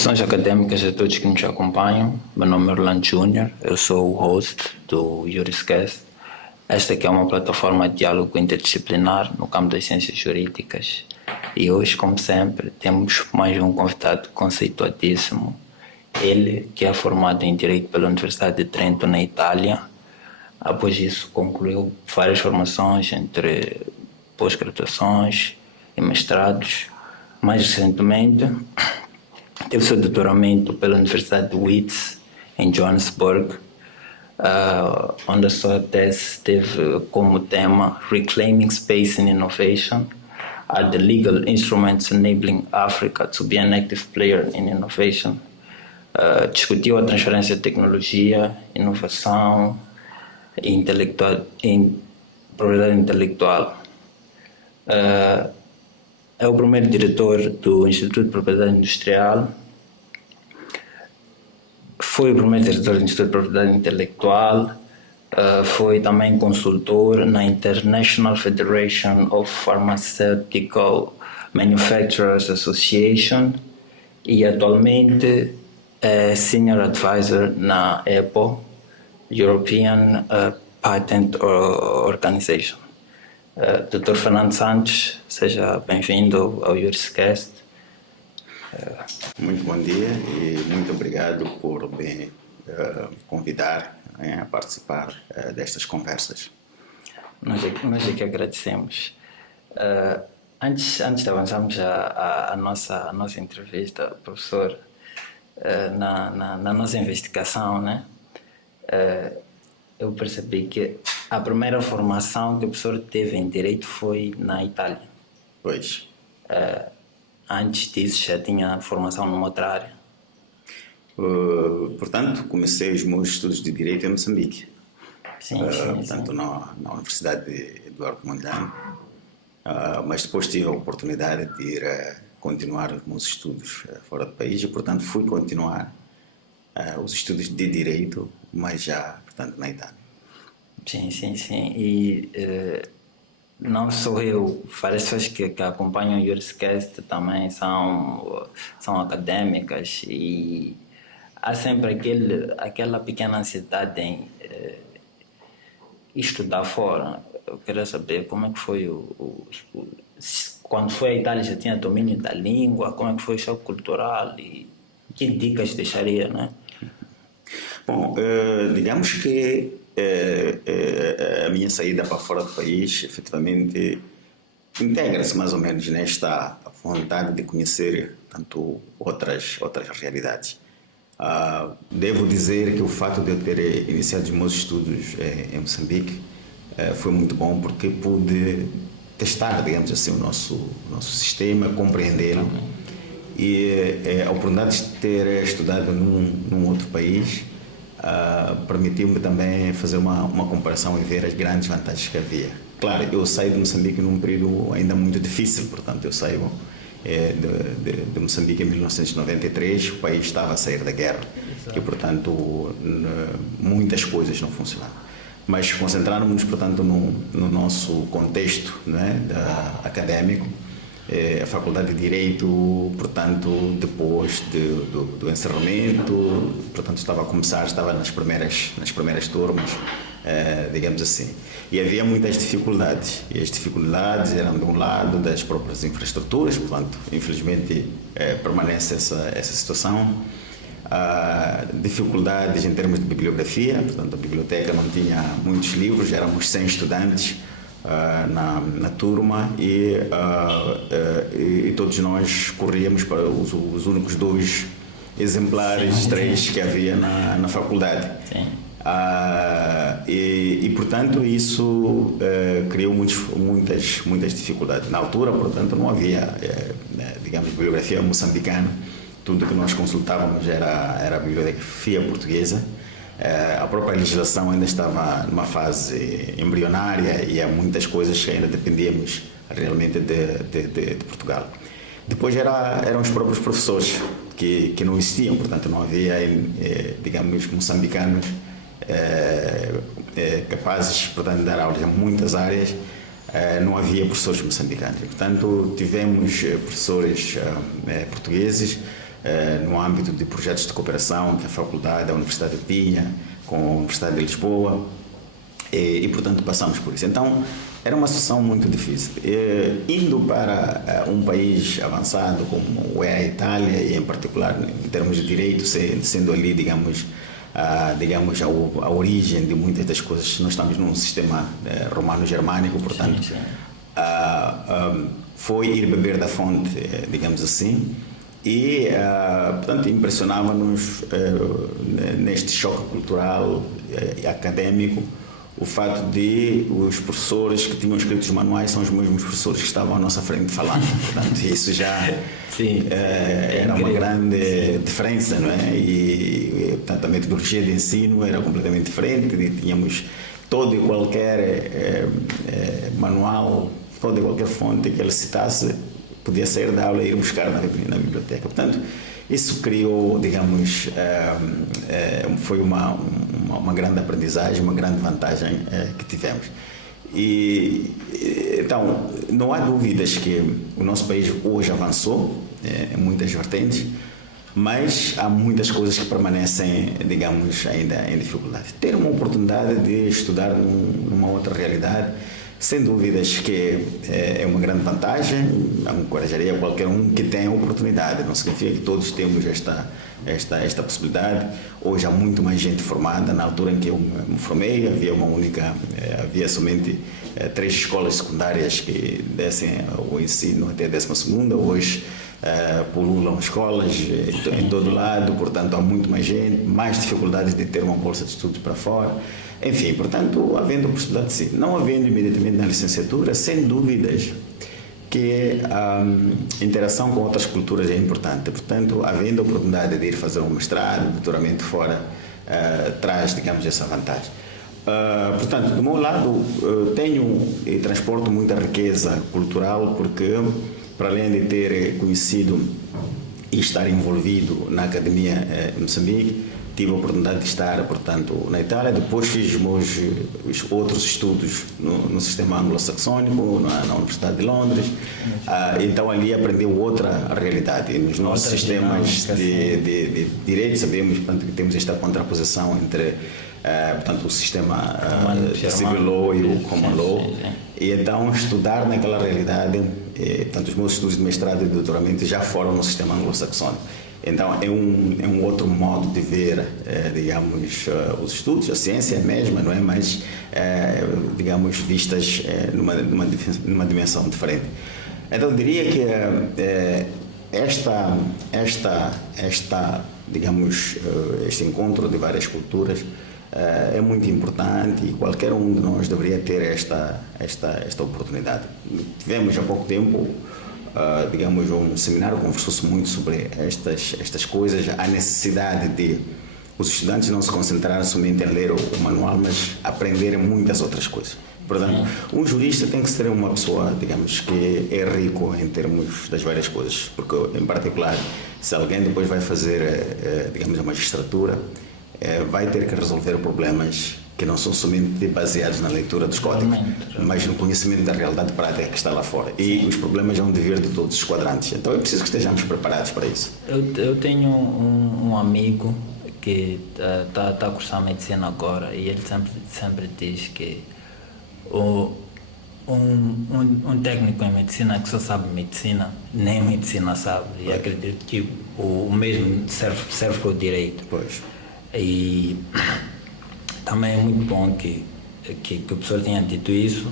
Saudações académicas a todos que nos acompanham. Meu nome é Orlando Júnior, eu sou o host do Juriscast. Esta aqui é uma plataforma de diálogo interdisciplinar no campo das ciências jurídicas. E hoje, como sempre, temos mais um convidado conceituadíssimo. Ele, que é formado em Direito pela Universidade de Trento, na Itália. Após isso, concluiu várias formações, entre pós-graduações e mestrados. Mais recentemente, teve seu doutoramento pela Universidade de Leeds, em Johannesburg, onde a sua tese teve como tema Reclaiming Space in Innovation: Are the Legal Instruments Enabling Africa to be an Active Player in Innovation? Discutiu a transferência de tecnologia, inovação e propriedade intelectual. É o primeiro diretor do Instituto de Propriedade Industrial. Foi o primeiro diretor do Instituto de Propriedade Intelectual. Foi também consultor na International Federation of Pharmaceutical Manufacturers Association e atualmente é Senior Advisor na EPO, European Patent Organization. Dr. Fernando Santos, seja bem-vindo ao Juriscast. Muito bom dia e muito obrigado por me convidar a participar destas conversas. Nós é que agradecemos. Antes de avançarmos a nossa entrevista, professor, na nossa investigação, né, eu percebi que a primeira formação que o professor teve em Direito foi na Itália. Pois. Antes disso já tinha formação numa outra área? Portanto, comecei os meus estudos de Direito em Moçambique. Portanto, na Universidade de Eduardo Mondlane. Mas depois tive a oportunidade de ir continuar os meus estudos fora do país e, portanto, fui continuar os estudos de Direito, mas já, portanto, na Itália. Sim. E não sou eu, várias pessoas que acompanham o Juriscast também são acadêmicas e há sempre aquela pequena ansiedade em estudar fora. Eu queria saber como é que foi quando foi à Itália já tinha domínio da língua, como é que foi o choque cultural e que dicas deixaria, né? Bom, digamos que a minha saída para fora do país, efetivamente, integra-se mais ou menos nesta vontade de conhecer tanto outras realidades. Devo dizer que o fato de eu ter iniciado os meus estudos em Moçambique foi muito bom porque pude testar, digamos assim, o nosso sistema, compreendê-lo e a oportunidade de ter estudado num outro país permitiu-me também fazer uma comparação e ver as grandes vantagens que havia. Claro, eu saí de Moçambique num período ainda muito difícil, portanto eu saí de Moçambique em 1993, o país estava a sair da guerra. Exato. E portanto muitas coisas não funcionavam. Mas concentrarmos, portanto, no nosso contexto, né, académico, a Faculdade de Direito, portanto, depois do encerramento, portanto, estava nas primeiras turmas, digamos assim. E havia muitas dificuldades, e as dificuldades eram, de um lado, das próprias infraestruturas, portanto, infelizmente, permanece essa situação. Dificuldades em termos de bibliografia, portanto, a biblioteca não tinha muitos livros, éramos 100 estudantes na turma e todos nós corríamos para os únicos 2 exemplares, 3 que havia na faculdade. Sim. Portanto, isso criou muitas dificuldades. Na altura, portanto, não havia, digamos, bibliografia moçambicana. Tudo que nós consultávamos era a bibliografia portuguesa. A própria legislação ainda estava numa fase embrionária e há muitas coisas que ainda dependíamos realmente de Portugal. Depois eram os próprios professores que não existiam, portanto não havia, digamos, moçambicanos capazes, portanto, de dar aulas em muitas áreas. Não havia professores moçambicanos. Portanto, tivemos professores portugueses, no âmbito de projetos de cooperação que a faculdade, a universidade tinha com a Universidade de Lisboa, e portanto passamos por isso. Então era uma situação muito difícil. Indo para um país avançado como é a Itália, e em particular em termos de direito, sendo ali, digamos, a origem de muitas das coisas, nós estamos num sistema romano-germânico, portanto, Sim. foi ir beber da fonte, digamos assim, e, portanto, impressionava-nos neste choque cultural e académico o fato de os professores que tinham escrito os manuais são os mesmos professores que estavam à nossa frente falando. Portanto, isso já era uma grande diferença, não é? E, portanto, a metodologia de ensino era completamente diferente. E tínhamos todo e qualquer manual, toda e qualquer fonte que ele citasse, podia sair da aula e ir buscar na biblioteca. Portanto, isso criou, digamos, foi uma grande aprendizagem, uma grande vantagem que tivemos. Então, não há dúvidas que o nosso país hoje avançou em muitas vertentes, mas há muitas coisas que permanecem, digamos, ainda em dificuldade. Ter uma oportunidade de estudar numa outra realidade, sem dúvidas que é uma grande vantagem. Eu encorajaria qualquer um que tenha a oportunidade. Não significa que todos temos esta possibilidade. Hoje há muito mais gente formada. Na altura em que eu me formei, havia somente 3 escolas secundárias que dessem o ensino até a 12ª. Hoje pululam escolas em todo lado, portanto há muito mais gente, mais dificuldades de ter uma bolsa de estudos para fora. Enfim, portanto, havendo a possibilidade de sim, não havendo imediatamente na licenciatura, sem dúvidas que a interação com outras culturas é importante. Portanto, havendo a oportunidade de ir fazer um mestrado, doutoramento fora, traz, digamos, essa vantagem. Portanto, do meu lado, tenho e transporto muita riqueza cultural, porque, para além de ter conhecido e estar envolvido na academia em Moçambique, tive a oportunidade de estar, portanto, na Itália. Depois fiz os outros estudos no sistema anglo-saxónico, na Universidade de Londres. Então, ali aprendeu outra realidade. Nos nossos sistemas de direito, sabemos, portanto, que temos esta contraposição entre portanto, o sistema civil law e o common law. E então, estudar naquela realidade, portanto, os meus estudos de mestrado e de doutoramento já foram no sistema anglo-saxónico. Então, é um outro modo de ver, digamos, os estudos, a ciência é a mesma, não é? Mas, digamos, vistas numa dimensão diferente. Então, eu diria que digamos, este encontro de várias culturas é muito importante, e qualquer um de nós deveria ter esta oportunidade. Tivemos há pouco tempo, digamos, um seminário que conversou-se muito sobre estas coisas, a necessidade de os estudantes não se concentrarem somente em ler o manual, mas aprenderem muitas outras coisas. Portanto, um jurista tem que ser uma pessoa, digamos, que é rico em termos das várias coisas, porque, em particular, se alguém depois vai fazer, digamos, a magistratura, vai ter que resolver problemas que não são somente baseados na leitura dos códigos, mas no conhecimento da realidade prática que está lá fora. E os problemas vão vir de todos os quadrantes. Então é preciso que estejamos preparados para isso. Eu tenho um amigo que está a cursar medicina agora, e ele sempre diz que um técnico em medicina que só sabe medicina, nem medicina sabe. E acredito que o mesmo serve para o direito. Pois. E também é muito bom que o professor tenha dito isso.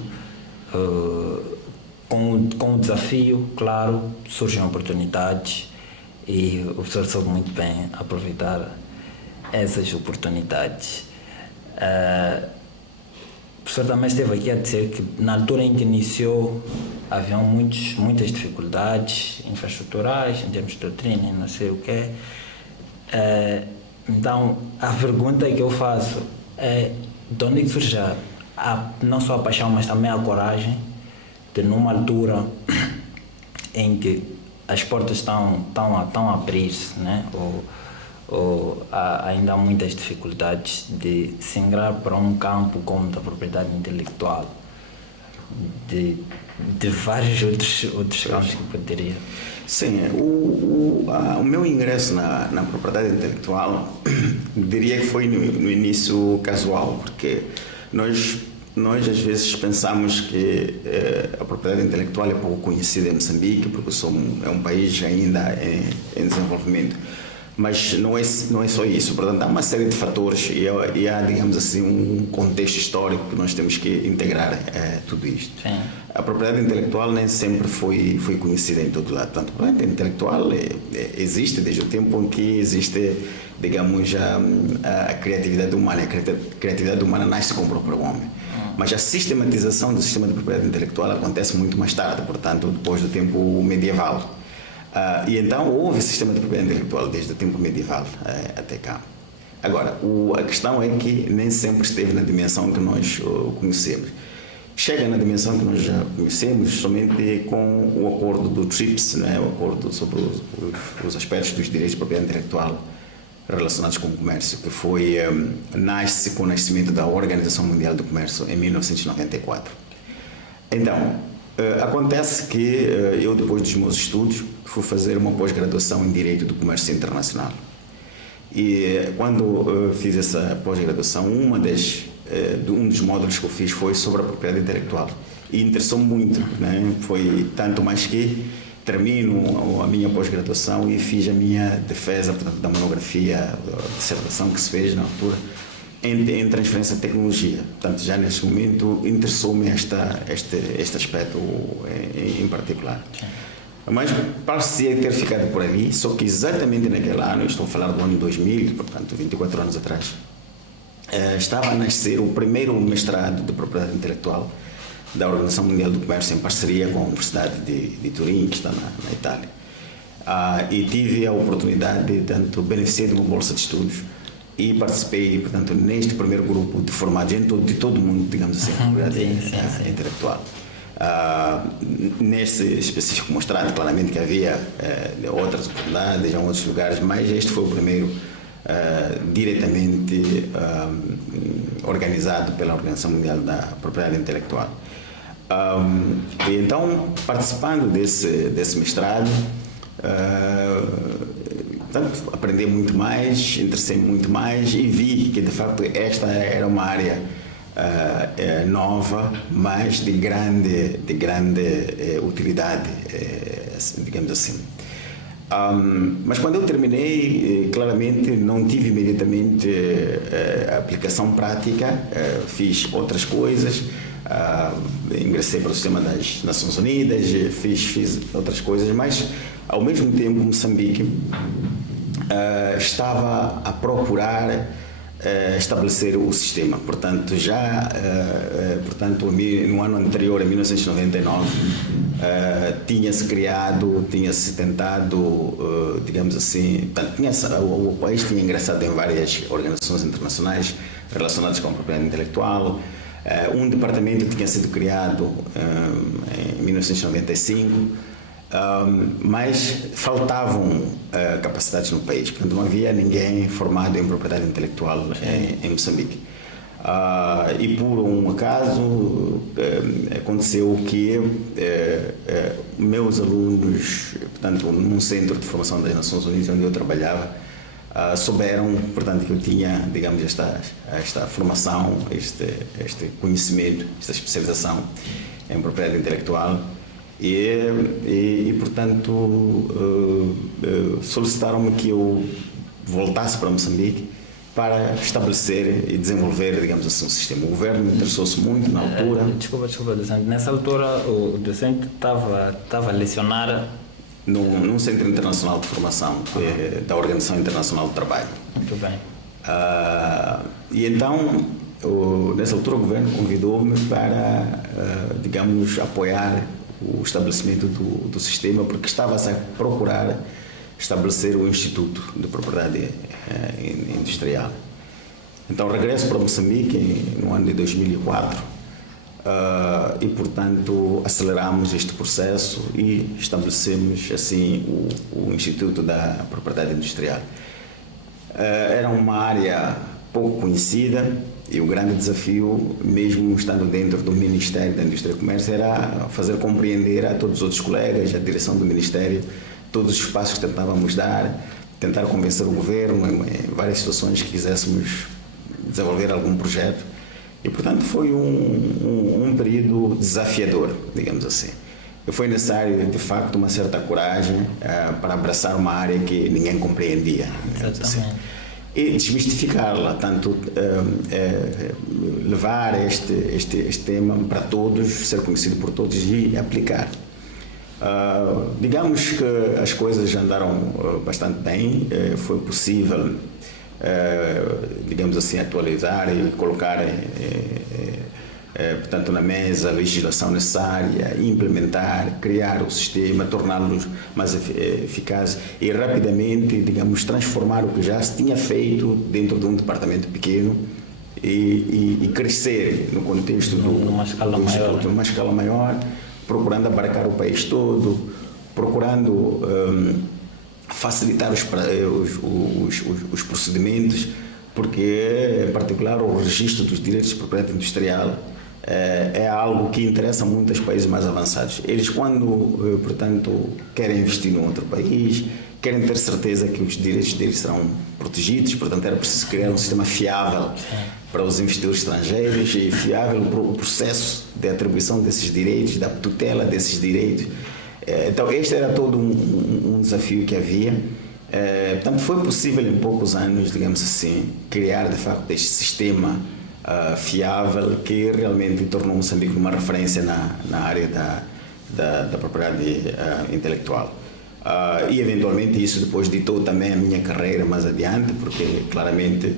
Com o desafio, claro, surgem oportunidades, e o professor soube muito bem aproveitar essas oportunidades. O professor também esteve aqui a dizer que na altura em que iniciou haviam muitas dificuldades infraestruturais, em termos de doutrina e não sei o quê. Então, a pergunta que eu faço é: de onde é que surge não só a paixão, mas também a coragem de, numa altura em que as portas estão a abrir-se, né? ou ainda há muitas dificuldades de se ingrar para um campo como da propriedade intelectual, de de vários outros campos que poderia. Sim, o meu ingresso na propriedade intelectual diria que foi no início casual, porque nós às vezes pensamos que a propriedade intelectual é pouco conhecida em Moçambique, porque é um país ainda em desenvolvimento. Mas não é só isso, portanto há uma série de fatores e há, digamos assim, um contexto histórico que nós temos que integrar tudo isto. Sim. A propriedade intelectual nem sempre foi conhecida em todo lado. Portanto, a propriedade intelectual existe desde o tempo em que existe, digamos, a criatividade humana. A criatividade humana nasce com o próprio homem. Mas a sistematização do sistema de propriedade intelectual acontece muito mais tarde, portanto, depois do tempo medieval. E então houve sistema de propriedade intelectual desde o tempo medieval até cá. Agora, a questão é que nem sempre esteve na dimensão que nós conhecemos. Chega na dimensão que nós já conhecemos somente com o acordo do TRIPS, né? O acordo sobre os aspectos dos direitos de propriedade intelectual relacionados com o comércio, que nasce com o nascimento da Organização Mundial do Comércio em 1994. Então, acontece que eu, depois dos meus estudos, fui fazer uma pós-graduação em Direito do Comércio Internacional. E quando fiz essa pós-graduação, um dos módulos que eu fiz foi sobre a propriedade intelectual. E interessou-me muito, né? Foi tanto mais que termino a minha pós-graduação e fiz a minha defesa, portanto, da monografia, da dissertação que se fez na altura, em transferência de tecnologia. Portanto, já nesse momento interessou-me este aspecto em particular. Mas parecia ter ficado por ali, só que exatamente naquele ano, estou a falar do ano 2000, portanto 24 anos atrás, estava a nascer o primeiro mestrado de propriedade intelectual da Organização Mundial do Comércio em parceria com a Universidade de Turim, que está na Itália. E tive a oportunidade de, tanto, beneficiar de uma bolsa de estudos e participei, portanto, neste primeiro grupo de formados de todo o mundo, digamos assim, propriedade intelectual. Nesse específico mostrado claramente que havia outras oportunidades em outros lugares, mas este foi o primeiro diretamente organizado pela Organização Mundial da Propriedade Intelectual. E então, participando desse mestrado, portanto, aprendi muito mais, interessei-me muito mais e vi que de facto esta era uma área nova, mas de grande utilidade, digamos assim. Mas quando eu terminei, claramente não tive imediatamente aplicação prática, fiz outras coisas, ingressei para o sistema das Nações Unidas, fiz outras coisas, mas ao mesmo tempo Moçambique estava a procurar estabelecer o sistema. Portanto, no ano anterior, em 1999, tinha-se tentado, digamos assim, o país tinha ingressado em várias organizações internacionais relacionadas com a propriedade intelectual. Um departamento tinha sido criado em 1995, mas faltavam capacidades no país, portanto não havia ninguém formado em propriedade intelectual em Moçambique. E por um acaso aconteceu que meus alunos, portanto num centro de formação das Nações Unidas onde eu trabalhava, souberam, portanto, que eu tinha, digamos, esta formação, este conhecimento, esta especialização em propriedade intelectual e portanto, solicitaram-me que eu voltasse para Moçambique para estabelecer e desenvolver, digamos assim, um sistema. O governo interessou-se muito na altura. Desculpa, docente. Nessa altura, o docente estava a lecionar num Centro Internacional de Formação da Organização Internacional do Trabalho. Muito bem. E então, nessa altura, o governo convidou-me para, digamos, apoiar o estabelecimento do sistema, porque estava-se a procurar estabelecer o Instituto de Propriedade Industrial. Então, regresso para Moçambique no ano de 2004. E, portanto, aceleramos este processo e estabelecemos, assim, o Instituto da Propriedade Industrial. Era uma área pouco conhecida, E o grande desafio, mesmo estando dentro do Ministério da Indústria e Comércio, era fazer compreender a todos os outros colegas, a direção do Ministério, todos os passos que tentávamos dar, tentar convencer o governo em várias situações que quiséssemos desenvolver algum projeto. E, portanto, foi um período desafiador, digamos assim. E foi necessário, de facto, uma certa coragem para abraçar uma área que ninguém compreendia. Assim. E desmistificá-la, tanto levar este tema para todos, ser conhecido por todos e aplicar. Digamos que as coisas andaram bastante bem, foi possível, digamos assim, atualizar e colocar portanto, na mesa a legislação necessária, implementar, criar o sistema, torná-lo mais eficaz e rapidamente, digamos, transformar o que já se tinha feito dentro de um departamento pequeno e crescer no contexto numa escala maior, procurando abarcar o país todo, procurando facilitar os procedimentos, porque, em particular, o registro dos direitos de propriedade industrial é algo que interessa muito aos países mais avançados. Eles, quando, portanto, querem investir num outro país, querem ter certeza que os direitos deles serão protegidos, portanto, era preciso criar um sistema fiável para os investidores estrangeiros e fiável para o processo de atribuição desses direitos, da tutela desses direitos. Então, este era todo um desafio que havia. Portanto, foi possível em poucos anos, digamos assim, criar de facto este sistema fiável que realmente tornou Moçambique uma referência na área da propriedade intelectual. E eventualmente isso depois ditou também a minha carreira mais adiante, porque claramente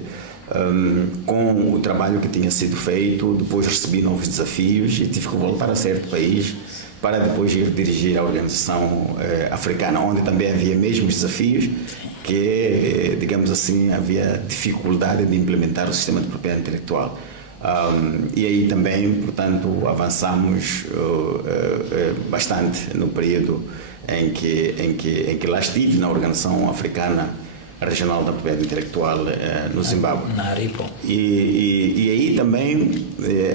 com o trabalho que tinha sido feito, depois recebi novos desafios e tive que voltar a certo país para depois ir dirigir a organização africana, onde também havia mesmos desafios, que, digamos assim, havia dificuldade de implementar o sistema de propriedade intelectual. E aí também, portanto, avançamos bastante no período em que lá estive na Organização Africana Regional da Propriedade Intelectual no Zimbábue. Na Aripo. E aí também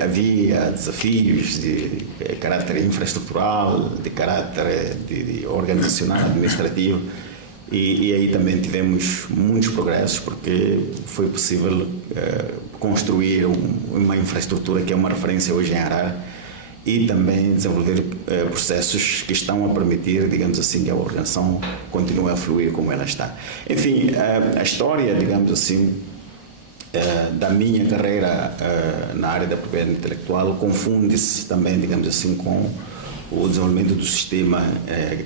havia desafios de caráter infraestrutural, de caráter de organizacional, administrativo, e aí também tivemos muitos progressos, porque foi possível construir uma infraestrutura que é uma referência hoje em Harare e também desenvolver processos que estão a permitir, digamos assim, que a organização continue a fluir como ela está. Enfim, a história, digamos assim, da minha carreira na área da propriedade intelectual confunde-se também, digamos assim, com o desenvolvimento do sistema,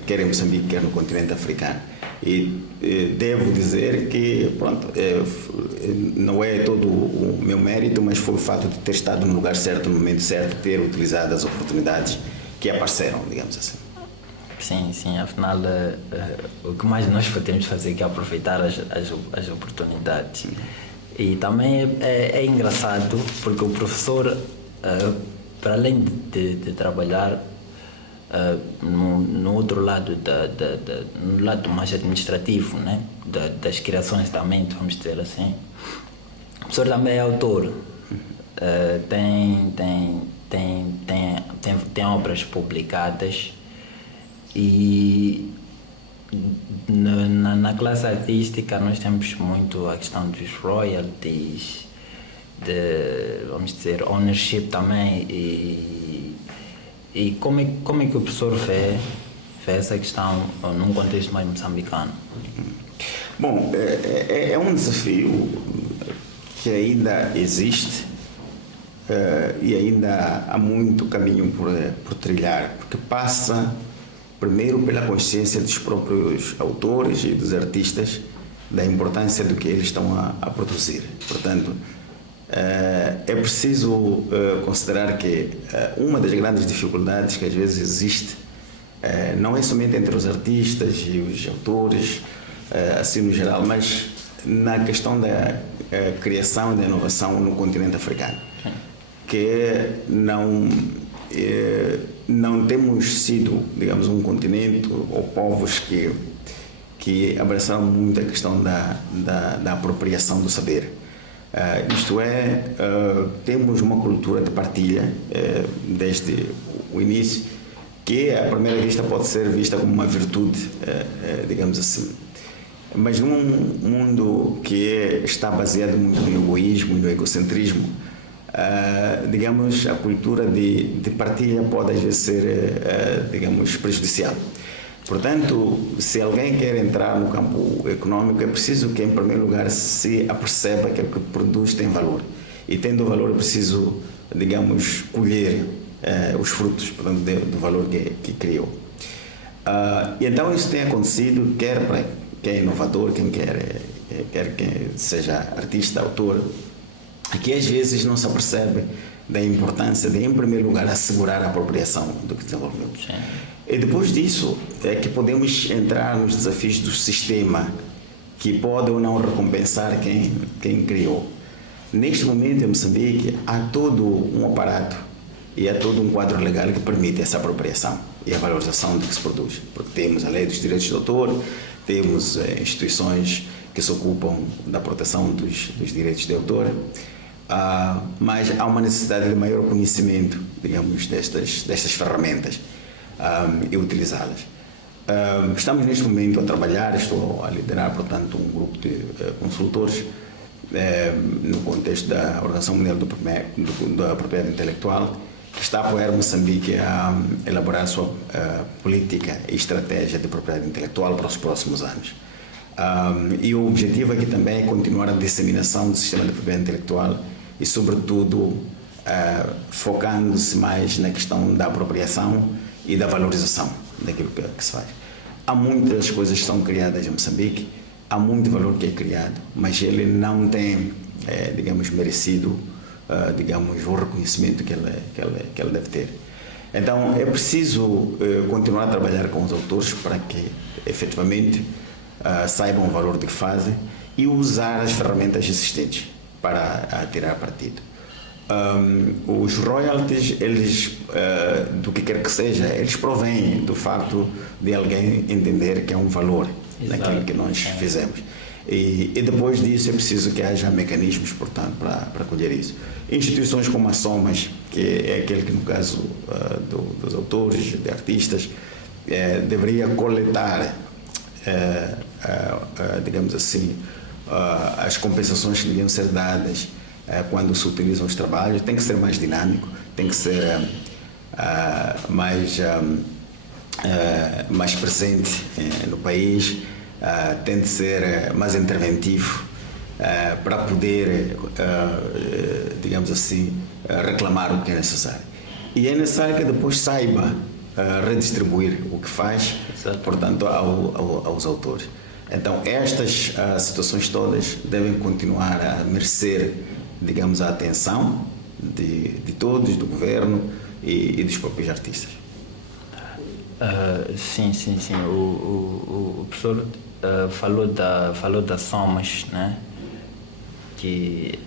quer em Moçambique, quer no continente africano. E devo dizer que, pronto, não é todo o meu mérito, mas foi o fato de ter estado no lugar certo, no momento certo, ter utilizado as oportunidades que apareceram, digamos assim. Sim, afinal, o que mais nós podemos fazer é aproveitar as oportunidades. E também é engraçado, porque o professor, para além de trabalhar no outro lado, no lado mais administrativo, né? Das criações também, vamos dizer assim, o professor também é autor, tem obras publicadas e na classe artística nós temos muito a questão dos royalties, vamos dizer, ownership também, e como é que o professor vê essa questão num contexto mais moçambicano? Bom, é um desafio que ainda existe e ainda há muito caminho por trilhar, porque passa primeiro pela consciência dos próprios autores e dos artistas da importância do que eles estão a produzir. Portanto, é preciso considerar que uma das grandes dificuldades que às vezes existe não é somente entre os artistas e os autores, assim no geral, mas na questão da criação e da inovação no continente africano, que não temos sido, digamos, um continente ou povos que abraçaram muito a questão da apropriação do saber. Isto é, temos uma cultura de partilha desde o início, que à primeira vista pode ser vista como uma virtude, digamos assim. Mas num mundo que está baseado muito no egoísmo e no egocentrismo, digamos, a cultura de partilha pode às vezes ser, digamos, prejudicial. Portanto, se alguém quer entrar no campo econômico, é preciso que, em primeiro lugar, se aperceba que o que produz tem valor. E tendo valor, é preciso, digamos, colher os frutos, portanto, do valor que criou. E então isso tem acontecido, quer para quem é inovador, quem quer que seja artista, autor, que às vezes não se apercebe da importância de, em primeiro lugar, assegurar a apropriação do que desenvolveu. Sim. E depois disso é que podemos entrar nos desafios do sistema, que pode ou não recompensar quem criou. Neste momento, em Moçambique, há todo um aparato e há todo um quadro legal que permite essa apropriação e a valorização do que se produz. Porque temos a lei dos direitos de autor, temos instituições que se ocupam da proteção dos direitos de autor, mas há uma necessidade de maior conhecimento, digamos, destas ferramentas e utilizá-las. Estamos neste momento a trabalhar, estou a liderar, portanto, um grupo de consultores no contexto da Organização Mundial da Propriedade Intelectual, que está a apoiar Moçambique a elaborar a sua política e estratégia de propriedade intelectual para os próximos anos. E o objetivo aqui também é continuar a disseminação do sistema de propriedade intelectual e, sobretudo, focando-se mais na questão da apropriação e da valorização daquilo que se faz. Há muitas coisas que são criadas em Moçambique, há muito valor que é criado, mas ele não tem, digamos, merecido, digamos, o reconhecimento que ele deve ter. Então, é preciso continuar a trabalhar com os autores para que, efetivamente, saibam o valor do que fazem e usar as ferramentas existentes para tirar partido. Os royalties, eles, do que quer que seja, eles provêm do facto de alguém entender que é um valor naquilo que nós fizemos. E depois disso é preciso que haja mecanismos, portanto, para colher isso. Instituições como a SOMAS, que é aquele que, no caso dos autores, de artistas, deveria coletar, digamos assim, as compensações que deviam ser dadas quando se utilizam os trabalhos. Tem que ser mais dinâmico, tem que ser mais presente no país, tem de ser mais interventivo para poder, digamos assim, reclamar o que é necessário. E é necessário que depois saiba redistribuir o que faz, portanto, aos autores. Então, estas situações todas devem continuar a merecer, digamos, a atenção de todos, do governo e dos próprios artistas. Sim. O professor falou da SOMAS, né? Que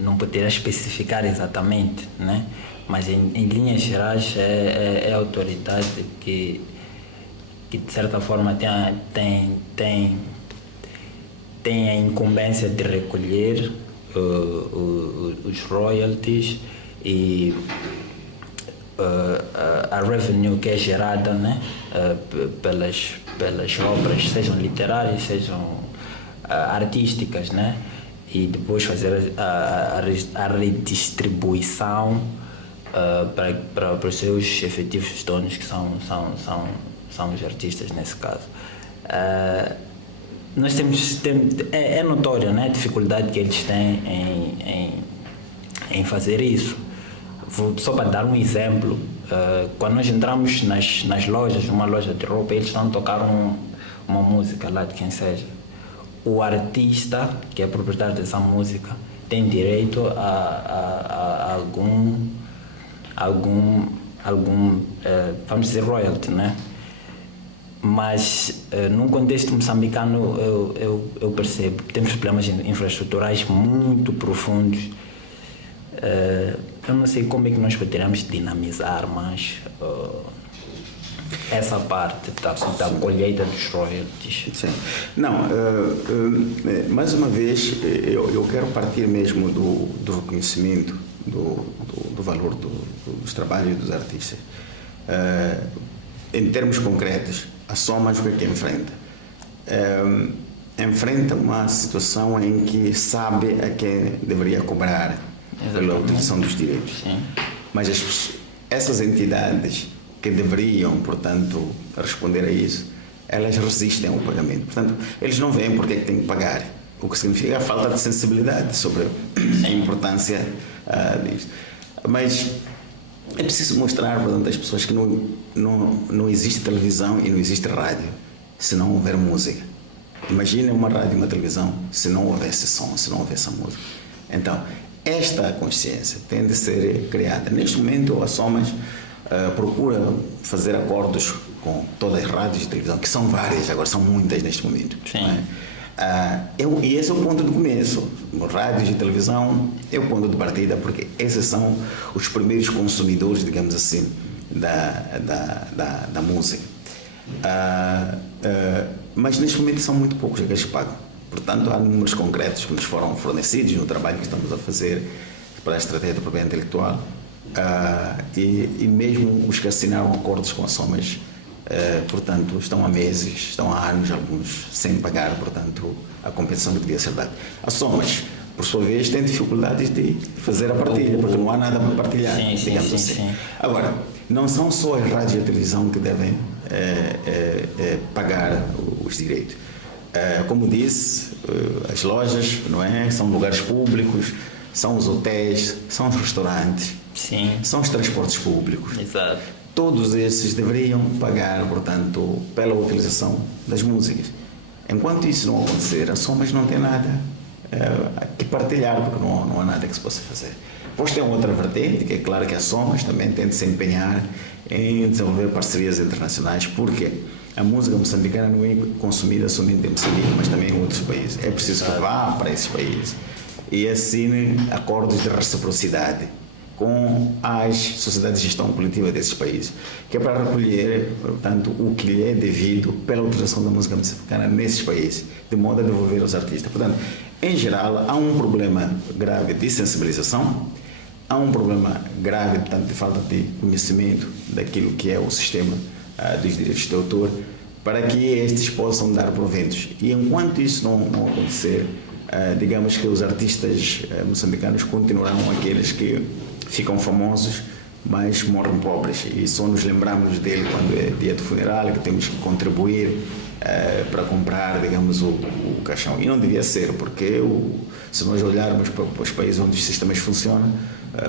não poderia especificar exatamente, né? Mas em linhas gerais é a autoridade que de certa forma tem a incumbência de recolher os royalties e a revenue que é gerada, né, pelas obras, sejam literárias, sejam artísticas, né, e depois fazer a redistribuição para os seus efetivos donos, que são os artistas nesse caso. Nós é notório, né, a dificuldade que eles têm em fazer isso. Só para dar um exemplo, quando nós entramos nas lojas, numa loja de roupa, eles estão a tocar uma música lá de quem seja. O artista, que é proprietário dessa música, tem direito a algum vamos dizer, royalty, né? Mas num contexto moçambicano eu percebo que temos problemas infraestruturais muito profundos. Eu não sei como é que nós poderíamos dinamizar mais essa parte da colheita dos royalties. Sim. Não, mais uma vez, eu quero partir mesmo do reconhecimento do valor dos trabalhos dos artistas. Em termos concretos, a Somas o que enfrenta? Enfrenta uma situação em que sabe a quem deveria cobrar pela utilização dos direitos. Sim. Mas essas entidades que deveriam, portanto, responder a isso, elas resistem ao pagamento. Portanto, eles não veem porque é que têm que pagar, o que significa a falta de sensibilidade sobre a importância disso. Mas é preciso mostrar, portanto, às pessoas que não existe televisão e não existe rádio se não houver música. Imaginem uma rádio e uma televisão se não houvesse som, se não houvesse música. Então, esta consciência tem de ser criada. Neste momento, a Somas procura fazer acordos com todas as rádios de televisão, que são várias, agora são muitas neste momento. Sim. Não é? E esse é o ponto de começo. Rádios e televisão é o ponto de partida, porque esses são os primeiros consumidores, digamos assim, da música. Mas neste momento são muito poucos que eles pagam. Portanto, há números concretos que nos foram fornecidos no trabalho que estamos a fazer para a estratégia da propriedade intelectual. E mesmo os que assinaram acordos com a Somas, portanto, estão há meses, estão há anos, alguns sem pagar, portanto, a compensação que devia ser dada. A Somas, por sua vez, tem dificuldades de fazer a partilha, porque não há nada para partilhar, digamos assim. Sim. Agora, não são só as rádios e a televisão que devem pagar os direitos. Como disse, as lojas, não é? São lugares públicos, são os hotéis, são os restaurantes, sim, são os transportes públicos. Exato. Todos esses deveriam pagar, portanto, pela utilização das músicas. Enquanto isso não acontecer, a Somas não tem nada que partilhar, porque não há nada que se possa fazer. Depois tem outra vertente, que é claro que a Somas também tem de se empenhar em desenvolver parcerias internacionais, porque a música moçambicana não é consumida somente em Moçambique, mas também em outros países. É preciso que vá para esses países e assine acordos de reciprocidade com as sociedades de gestão coletiva desses países, que é para recolher, portanto, o que lhe é devido pela utilização da música moçambicana nesses países, de modo a devolver aos artistas. Portanto, em geral, há um problema grave de sensibilização, há um problema grave, portanto, de falta de conhecimento daquilo que é o sistema dos direitos de autor, para que estes possam dar proventos. E enquanto isso não acontecer, digamos que os artistas moçambicanos continuarão aqueles que ficam famosos, mas morrem pobres. E só nos lembramos dele quando é dia de funeral, que temos que contribuir para comprar, digamos, o caixão. E não devia ser, porque se nós olharmos para os países onde os sistemas funcionam,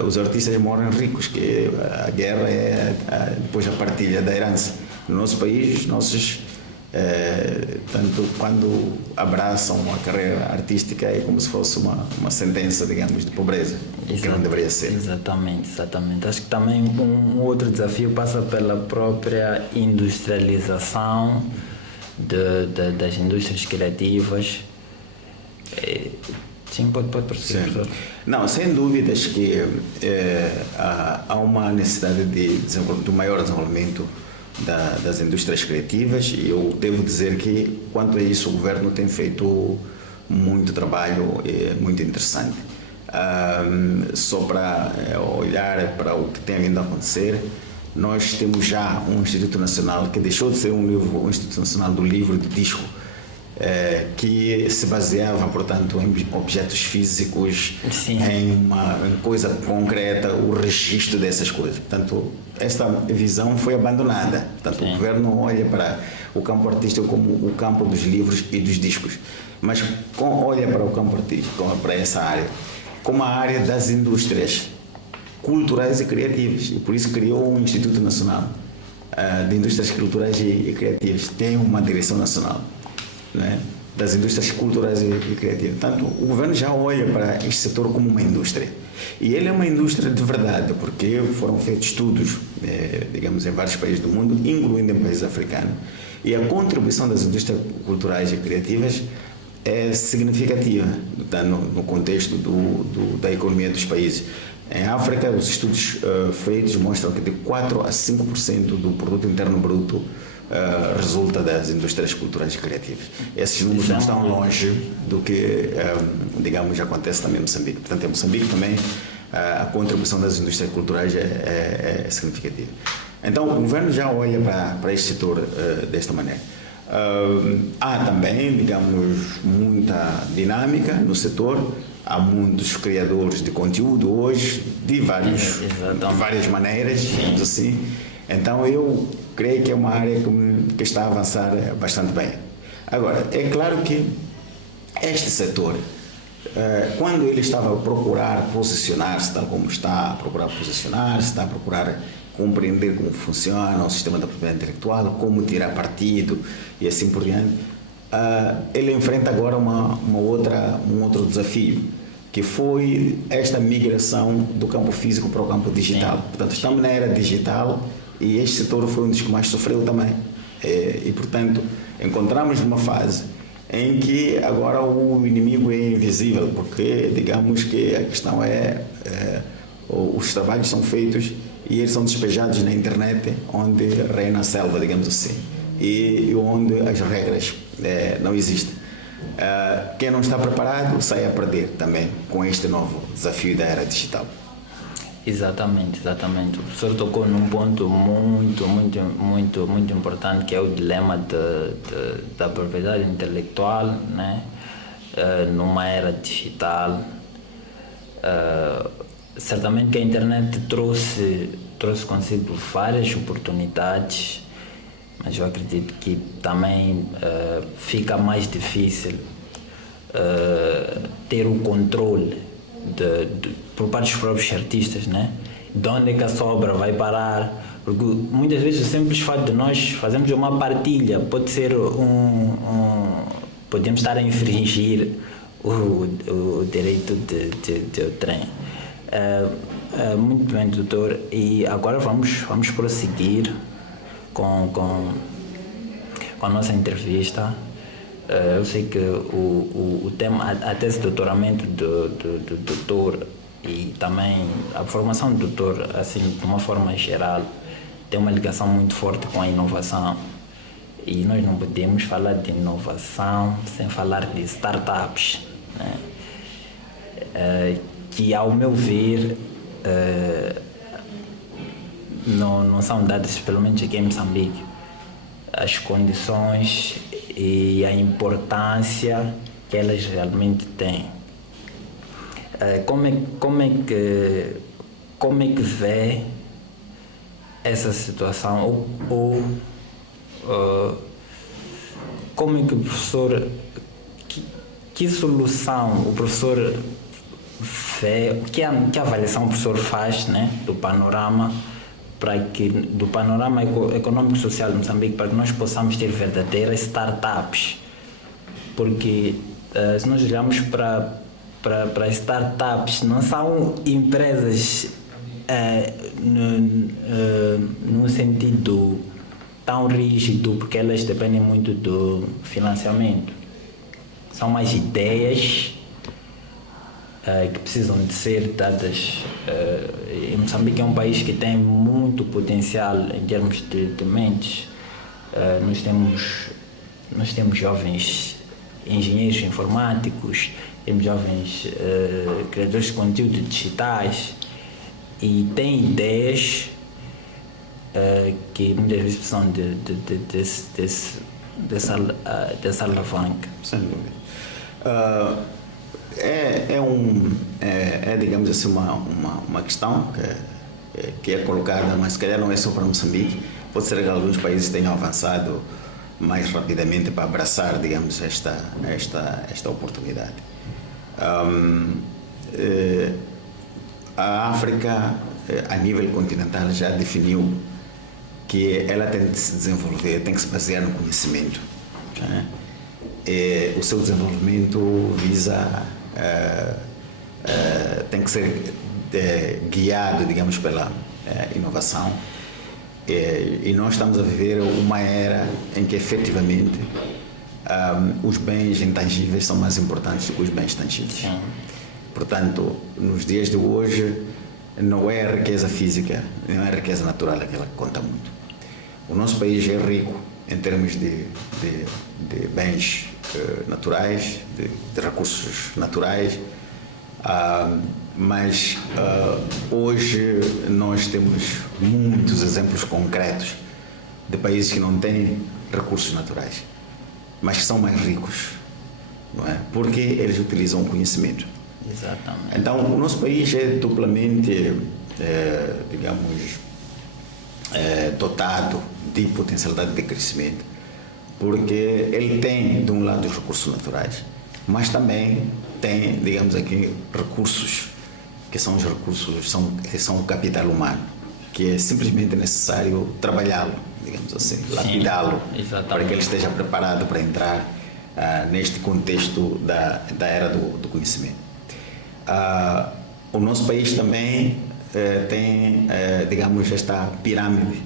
os artistas morrem ricos, que a guerra é depois a partilha da herança. No nosso país, tanto quando abraçam a carreira artística é como se fosse uma sentença, digamos, de pobreza, que não deveria ser. Exatamente. Acho que também um outro desafio passa pela própria industrialização das indústrias criativas. Sim, pode prosseguir, professor. Não, sem dúvidas que há uma necessidade de um maior desenvolvimento das indústrias criativas, e eu devo dizer que, quanto a isso, o governo tem feito muito trabalho muito interessante. Só para olhar para o que tem vindo a acontecer, nós temos já um Instituto Nacional que deixou de ser um Instituto Nacional do Livro e do Disco, que se baseava, portanto, em objetos físicos, em coisa concreta, o registro dessas coisas. Portanto, esta visão foi abandonada. Portanto, o governo olha para o campo artístico como o campo dos livros e dos discos, mas olha para o campo artístico, para essa área, como a área das indústrias culturais e criativas, e por isso criou um Instituto Nacional de Indústrias Culturais e Criativas. Tem uma direção nacional, né, das indústrias culturais e criativas. Portanto, o governo já olha para este setor como uma indústria. E ele é uma indústria de verdade, porque foram feitos estudos, digamos, em vários países do mundo, incluindo em países africanos, e a contribuição das indústrias culturais e criativas é significativa no contexto da economia dos países. Em África, os estudos feitos mostram que de 4 a 5% do produto interno bruto resulta das indústrias culturais e criativas. Esses números não estão longe do que, digamos, acontece também em Moçambique. Portanto, em Moçambique também a contribuição das indústrias culturais é significativa. Então, o governo já olha para este setor desta maneira. Há também, digamos, muita dinâmica no setor. Há muitos criadores de conteúdo hoje, de várias maneiras, digamos assim. Então, eu creio que é uma área que está a avançar bastante bem. Agora, é claro que este setor, quando ele estava a procurar posicionar-se, tal como está a procurar posicionar-se, está a procurar compreender como funciona o sistema da propriedade intelectual, como tirar partido e assim por diante, ele enfrenta agora um outro desafio, que foi esta migração do campo físico para o campo digital. Portanto, estamos na era digital e este setor foi um dos que mais sofreu também. E, portanto, encontramos numa fase em que agora o inimigo é invisível, porque digamos que a questão os trabalhos são feitos e eles são despejados na internet, onde reina a selva, digamos assim, e onde as regras não existem. Quem não está preparado sai a perder também com este novo desafio da era digital. Exatamente. O professor tocou num ponto muito importante, que é o dilema da propriedade intelectual, né? Numa era digital. Certamente que a internet trouxe consigo várias oportunidades, mas eu acredito que também fica mais difícil ter o controle por parte dos próprios artistas, né? De onde é que a sua obra vai parar? Porque muitas vezes o simples fato de nós fazermos uma partilha pode ser podemos estar a infringir o direito de trem. Muito bem, doutor. E agora vamos prosseguir com a nossa entrevista. Eu sei que o tema, a tese de doutoramento do doutor e também a formação do doutor, assim, de uma forma geral, tem uma ligação muito forte com a inovação. E nós não podemos falar de inovação sem falar de startups, né? Que, ao meu ver, não são dadas, pelo menos aqui em Moçambique, as condições e a importância que elas realmente têm. Como é que vê essa situação, ou como é que o professor, que solução o professor vê, que avaliação o professor faz, né, do panorama econômico e social de Moçambique, para que nós possamos ter verdadeiras startups? Porque se nós olharmos para startups, não são empresas num sentido tão rígido, porque elas dependem muito do financiamento. São mais ideias que precisam de ser dadas. E Moçambique é um país que tem muito potencial em termos de mentes. Nós temos jovens engenheiros informáticos, temos jovens criadores de conteúdo digitais, e têm ideias que muitas vezes precisam dessa alavanca. Sem dúvida. Digamos assim, uma questão que é colocada, mas se calhar não é só para Moçambique. Pode ser que alguns países tenham avançado mais rapidamente para abraçar, digamos, esta oportunidade. A África, a nível continental, já definiu que ela tem de se desenvolver, tem que se basear no conhecimento, né? O seu desenvolvimento tem que ser guiado, digamos, pela inovação. E nós estamos a viver uma era em que, efetivamente, os bens intangíveis são mais importantes do que os bens tangíveis. Portanto, nos dias de hoje, não é a riqueza física, não é a riqueza natural aquela que conta muito. O nosso país é rico em termos de bens naturais, de recursos naturais, mas hoje nós temos muitos exemplos concretos de países que não têm recursos naturais, mas que são mais ricos, não é? Porque eles utilizam o conhecimento. Exatamente. Então, o nosso país é duplamente, dotado de potencialidade de crescimento, porque ele tem, de um lado, os recursos naturais, mas também tem, digamos aqui, recursos que são os recursos, que são o capital humano, que é simplesmente necessário trabalhá-lo, digamos assim, lapidá-lo, para que ele esteja preparado para entrar neste contexto da era do conhecimento. O nosso país também tem, digamos, esta pirâmide,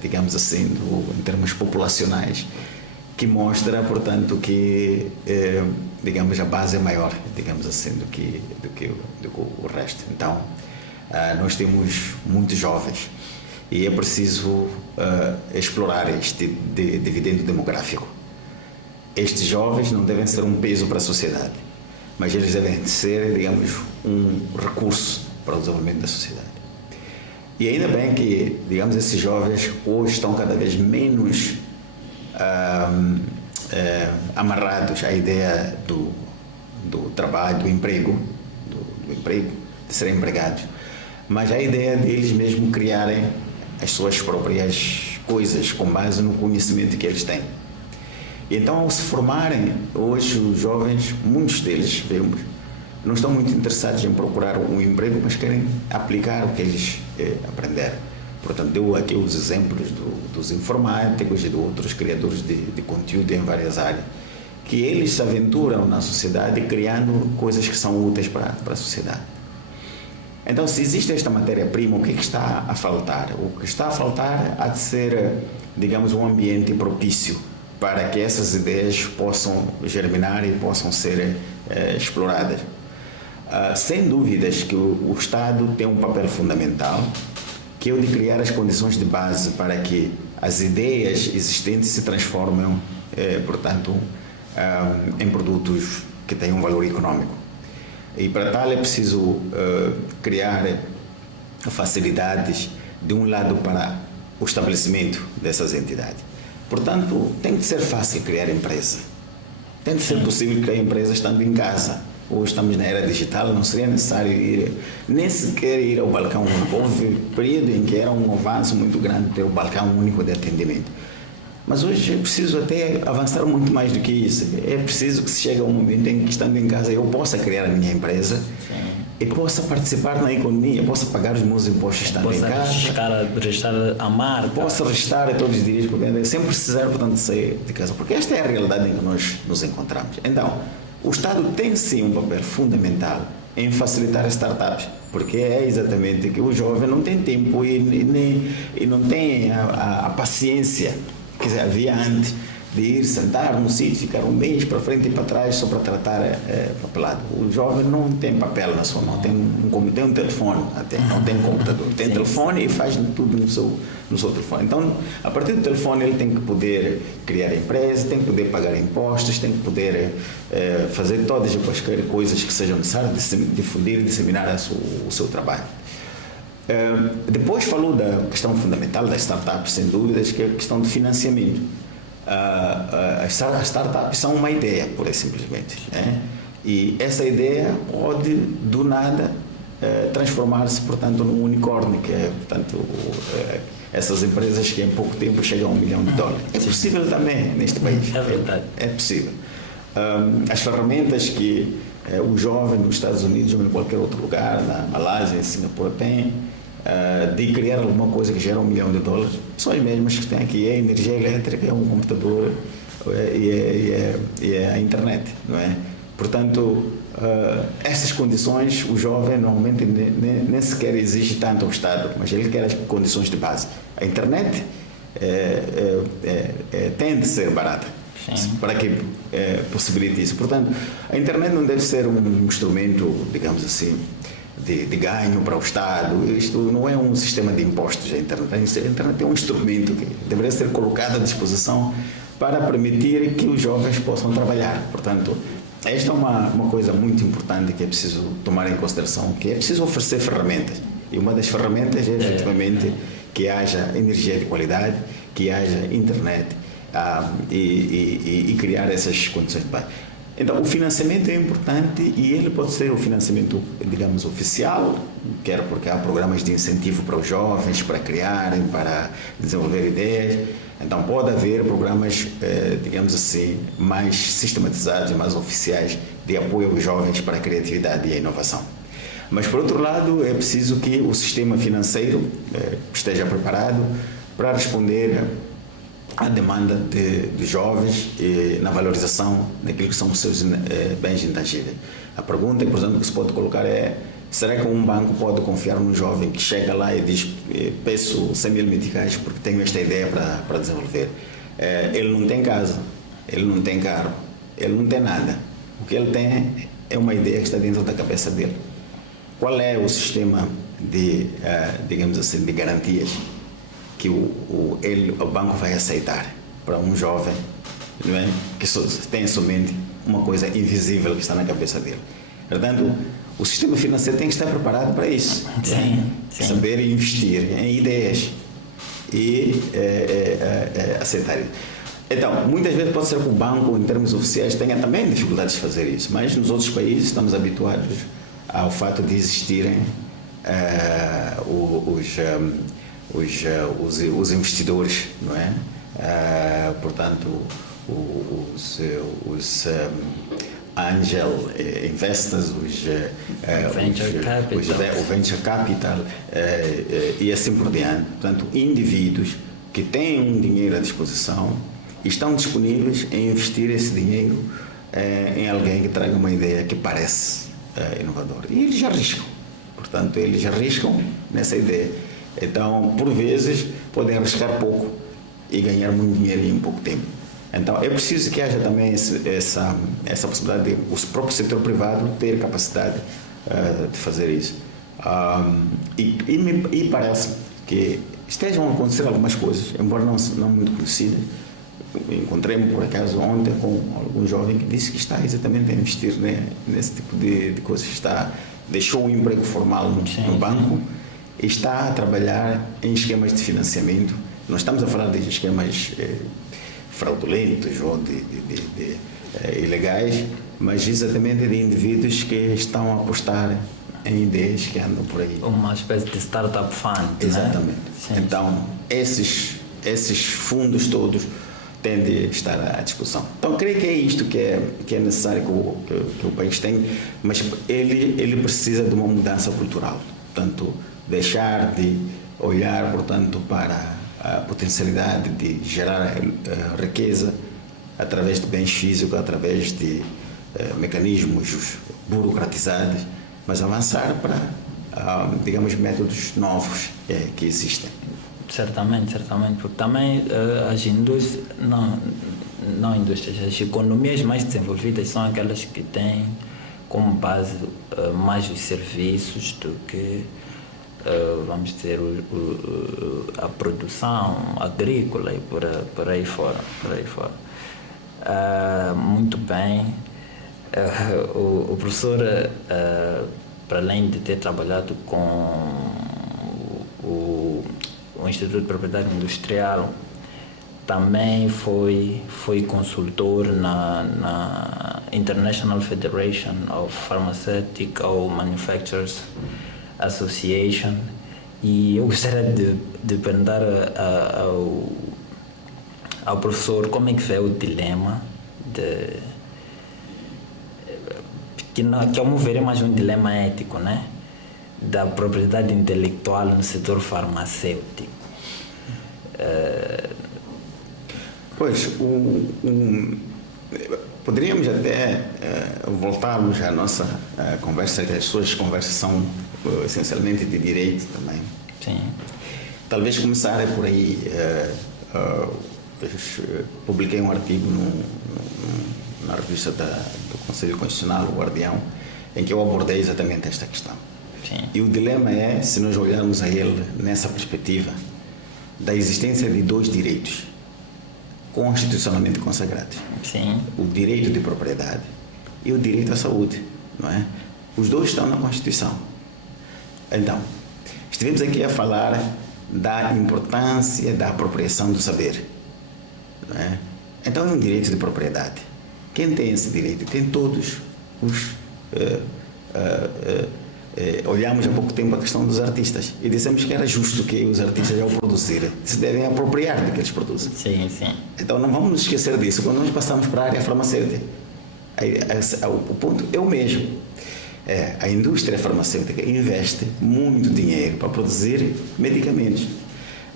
digamos assim, em termos populacionais, que mostra, portanto, que, digamos, a base é maior, digamos assim, do que o resto. Então, nós temos muitos jovens e é preciso explorar este dividendo demográfico. Estes jovens não devem ser um peso para a sociedade, mas eles devem ser, digamos, um recurso para o desenvolvimento da sociedade. E ainda bem que, digamos, esses jovens hoje estão cada vez menos amarrados à ideia do trabalho, do emprego, de serem empregados, mas à ideia de eles mesmos criarem as suas próprias coisas com base no conhecimento que eles têm. Então, ao se formarem, hoje os jovens, muitos deles, vemos, não estão muito interessados em procurar um emprego, mas querem aplicar o que eles aprenderam. Portanto, deu aqui os exemplos dos informáticos e de outros criadores de conteúdo em várias áreas, que eles se aventuram na sociedade criando coisas que são úteis para a sociedade. Então, se existe esta matéria-prima, o que está a faltar? O que está a faltar há de ser, digamos, um ambiente propício para que essas ideias possam germinar e possam ser exploradas. Sem dúvidas que o Estado tem um papel fundamental, que é o de criar as condições de base para que as ideias existentes se transformem, portanto, em produtos que tenham um valor econômico. E para tal é preciso criar facilidades, de um lado, para o estabelecimento dessas entidades. Portanto, tem de ser fácil criar empresa. Tem de ser possível criar empresa estando em casa. Hoje estamos na era digital, não seria necessário nem sequer ir ao balcão único. Houve período em que era um avanço muito grande ter o balcão único de atendimento. Mas hoje é preciso até avançar muito mais do que isso. É preciso que se chegue a um momento em que, estando em casa, eu possa criar a minha empresa. Sim. E possa participar na economia, possa pagar os meus impostos estando em casa. Registrar a marca. Possa registrar todos os dias, sem precisar, portanto, de sair de casa. Porque esta é a realidade em que nós nos encontramos. Então, o Estado tem sim um papel fundamental em facilitar as startups, porque é exatamente que o jovem não tem tempo e não tem a paciência que havia antes de ir sentar num sítio, ficar um mês para frente e para trás só para tratar papelado. O jovem não tem papel na sua mão, tem um telefone, até, não tem computador, tem telefone e faz tudo no seu telefone. Então, a partir do telefone, ele tem que poder criar empresa, tem que poder pagar impostos, tem que poder fazer todas as quaisquer coisas que sejam necessárias, difundir e disseminar o seu trabalho. Depois falou da questão fundamental das startups, sem dúvidas, que é a questão de financiamento. As startups são uma ideia, pura e simplesmente. E essa ideia pode, do nada, transformar-se, portanto, num unicórnio, que é, portanto, essas empresas que em pouco tempo chegam a $1 milhão. É possível também neste país. É verdade. É possível. As ferramentas que o jovem nos Estados Unidos ou em qualquer outro lugar, na Malásia, em Singapura, tem de criar alguma coisa que gera $1 milhão, são as mesmas que tem aqui. É energia elétrica, é um computador e é a internet, não é? Portanto, essas condições o jovem normalmente nem sequer exige tanto ao Estado, mas ele quer as condições de base. A internet tem de ser barata. Sim. Para que possibilite isso. Portanto, a internet não deve ser um instrumento, digamos assim, de ganho para o Estado. Isto não é um sistema de impostos, a internet. A internet é um instrumento que deveria ser colocado à disposição para permitir que os jovens possam trabalhar. Portanto, esta é uma coisa muito importante que é preciso tomar em consideração, que é preciso oferecer ferramentas. E uma das ferramentas é efetivamente que haja energia de qualidade, que haja internet e criar essas condições de base. Então, o financiamento é importante e ele pode ser o financiamento, digamos, oficial, quer porque há programas de incentivo para os jovens, para criarem, para desenvolver ideias. Então, pode haver programas, digamos assim, mais sistematizados e mais oficiais de apoio aos jovens para a criatividade e a inovação. Mas, por outro lado, é preciso que o sistema financeiro esteja preparado para responder à demanda de jovens na valorização daquilo que são os seus bens intangíveis. A pergunta, por exemplo, que se pode colocar é: será que um banco pode confiar num jovem que chega lá e diz peço 100 mil meticais porque tenho esta ideia para desenvolver? Ele não tem casa, ele não tem carro, ele não tem nada. O que ele tem é uma ideia que está dentro da cabeça dele. Qual é o sistema de, digamos assim, de garantias que o banco vai aceitar para um jovem, não é? Que tem somente uma coisa invisível que está na cabeça dele? Portanto, o sistema financeiro tem que estar preparado para isso. Sim. Saber investir em ideias e aceitar isso. Então, muitas vezes pode ser que o banco, em termos oficiais, tenha também dificuldades de fazer isso, mas nos outros países estamos habituados ao fato de existirem os investidores, não é? Portanto, os angel investors, o venture capital e assim por diante. Portanto, indivíduos que têm um dinheiro à disposição e estão disponíveis em investir esse dinheiro em alguém que traga uma ideia que parece inovadora. E eles arriscam. Portanto, eles arriscam nessa ideia. Então, por vezes, podem arriscar pouco e ganhar muito dinheiro em pouco tempo. Então, é preciso que haja também essa possibilidade de o próprio setor privado ter capacidade de fazer isso. E parece que estejam a acontecer algumas coisas, embora não muito conhecidas. Encontrei-me, por acaso, ontem com algum jovem que disse que está exatamente a investir nesse tipo de coisas. Deixou um emprego formal no banco e está a trabalhar em esquemas de financiamento. Nós estamos a falar de esquemas fraudulentos ou ilegais, mas exatamente de indivíduos que estão a apostar em ideias que andam por aí. Uma espécie de startup fund, exatamente. Né? Sim. Então, esses fundos todos têm de estar à disposição. Então, creio que é isto que é necessário que o país tenha, mas ele precisa de uma mudança cultural. Portanto, deixar de olhar, portanto, para a potencialidade de gerar riqueza através de bens físicos, através de mecanismos burocratizados, mas avançar para, digamos, métodos novos que existem. Certamente, porque também as indústrias, não indústrias, as economias mais desenvolvidas são aquelas que têm como base mais os serviços do que, vamos dizer, a produção agrícola e por aí fora. Muito bem. O professor, para além de ter trabalhado com o Instituto de Propriedade Industrial, também foi consultor na International Federation of Pharmaceutical Manufacturers Association, e eu gostaria de perguntar ao professor como é que vê o dilema que ao meu ver é mais um dilema ético, né? Da propriedade intelectual no setor farmacêutico. Pois, poderíamos até voltarmos à nossa conversa, que as suas conversas são essencialmente de direito também. Sim. Talvez começar por aí. Publiquei um artigo na revista do Conselho Constitucional, o Guardião, em que eu abordei exatamente esta questão. Sim. E o dilema é, se nós olharmos a ele nessa perspectiva, da existência de dois direitos constitucionalmente consagrados. Sim. O direito de propriedade e o direito à saúde, não é? Os dois estão na Constituição. Então, estivemos aqui a falar da importância da apropriação do saber, não é? Então é um direito de propriedade. Quem tem esse direito tem todos os... olhamos há pouco tempo a questão dos artistas e dissemos que era justo que os artistas, ao produzirem, se devem apropriar do que eles produzem. Sim, sim. Então não vamos nos esquecer disso quando nós passamos para a área farmacêutica. O ponto é o mesmo. A indústria farmacêutica investe muito dinheiro para produzir medicamentos.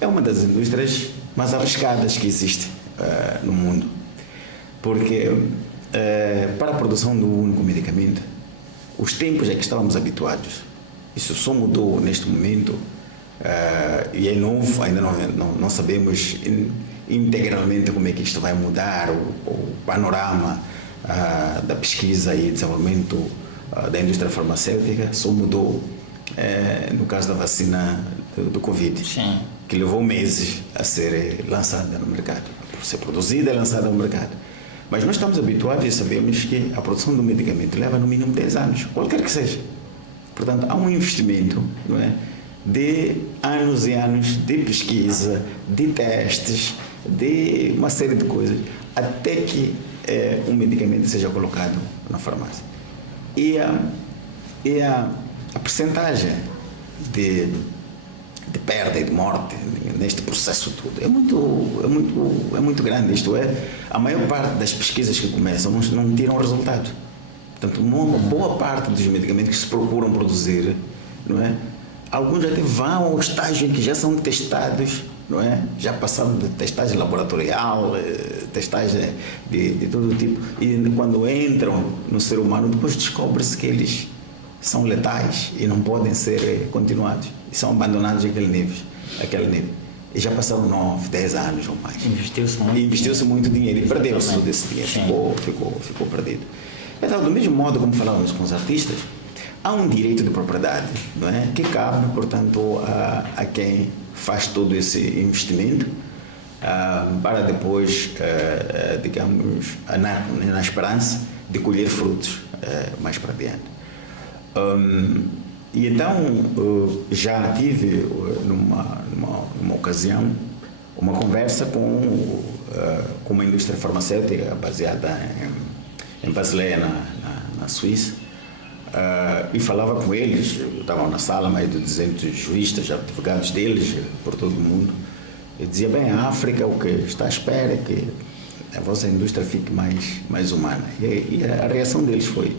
É uma das indústrias mais arriscadas que existe no mundo. Porque para a produção de um único medicamento, os tempos a que estávamos habituados, isso só mudou neste momento e é novo, ainda não sabemos integralmente como é que isto vai mudar, o panorama da pesquisa e desenvolvimento da indústria farmacêutica só mudou no caso da vacina do Covid, Sim. que levou meses a ser lançada no mercado, a ser produzida e lançada no mercado. Mas nós estamos habituados e sabemos que a produção do medicamento leva no mínimo 10 anos, qualquer que seja. Portanto, há um investimento, não é, de anos e anos de pesquisa, de testes, de uma série de coisas, até que um medicamento seja colocado na farmácia. E a percentagem de perda e de morte neste processo todo é muito grande. Isto é, a maior parte das pesquisas que começam não tiram resultado. Portanto, uma boa parte dos medicamentos que se procuram produzir, não é? Alguns até vão ao estágio em que já são testados, não é? Já passaram de testagem laboratorial, testagem de todo tipo, e quando entram no ser humano, depois descobre-se que eles são letais e não podem ser continuados, e são abandonados àquele nível. E já passaram 9, 10 anos ou mais. Investiu-se muito dinheiro e perdeu-se todo esse dinheiro, ficou perdido. Então, do mesmo modo como falávamos com os artistas, há um direito de propriedade, não é? Que cabe, portanto, a quem faz todo esse investimento para depois, digamos, na esperança de colher frutos mais para diante. E então, já tive numa ocasião uma conversa com uma indústria farmacêutica baseada em Basilea, na Suíça, e falava com eles. Eu estava na sala, mais de 200 juristas, advogados deles, por todo o mundo, e dizia: bem, a África o que está à espera é que a vossa indústria fique mais humana. E a reação deles foi: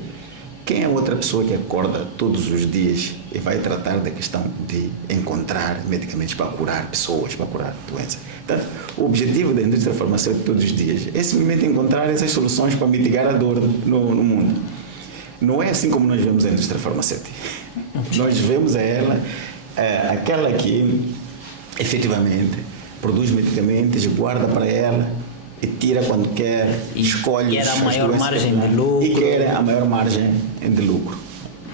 quem é outra pessoa que acorda todos os dias e vai tratar da questão de encontrar medicamentos para curar pessoas, para curar doenças? Portanto, o objetivo da indústria farmacêutica todos os dias é simplesmente encontrar essas soluções para mitigar a dor no mundo. Não é assim como nós vemos a indústria farmacêutica. Nós vemos ela, aquela que efetivamente produz medicamentos, guarda para ela e tira quando quer, escolhe quer a maior margem de lucro. E quer a maior margem de lucro.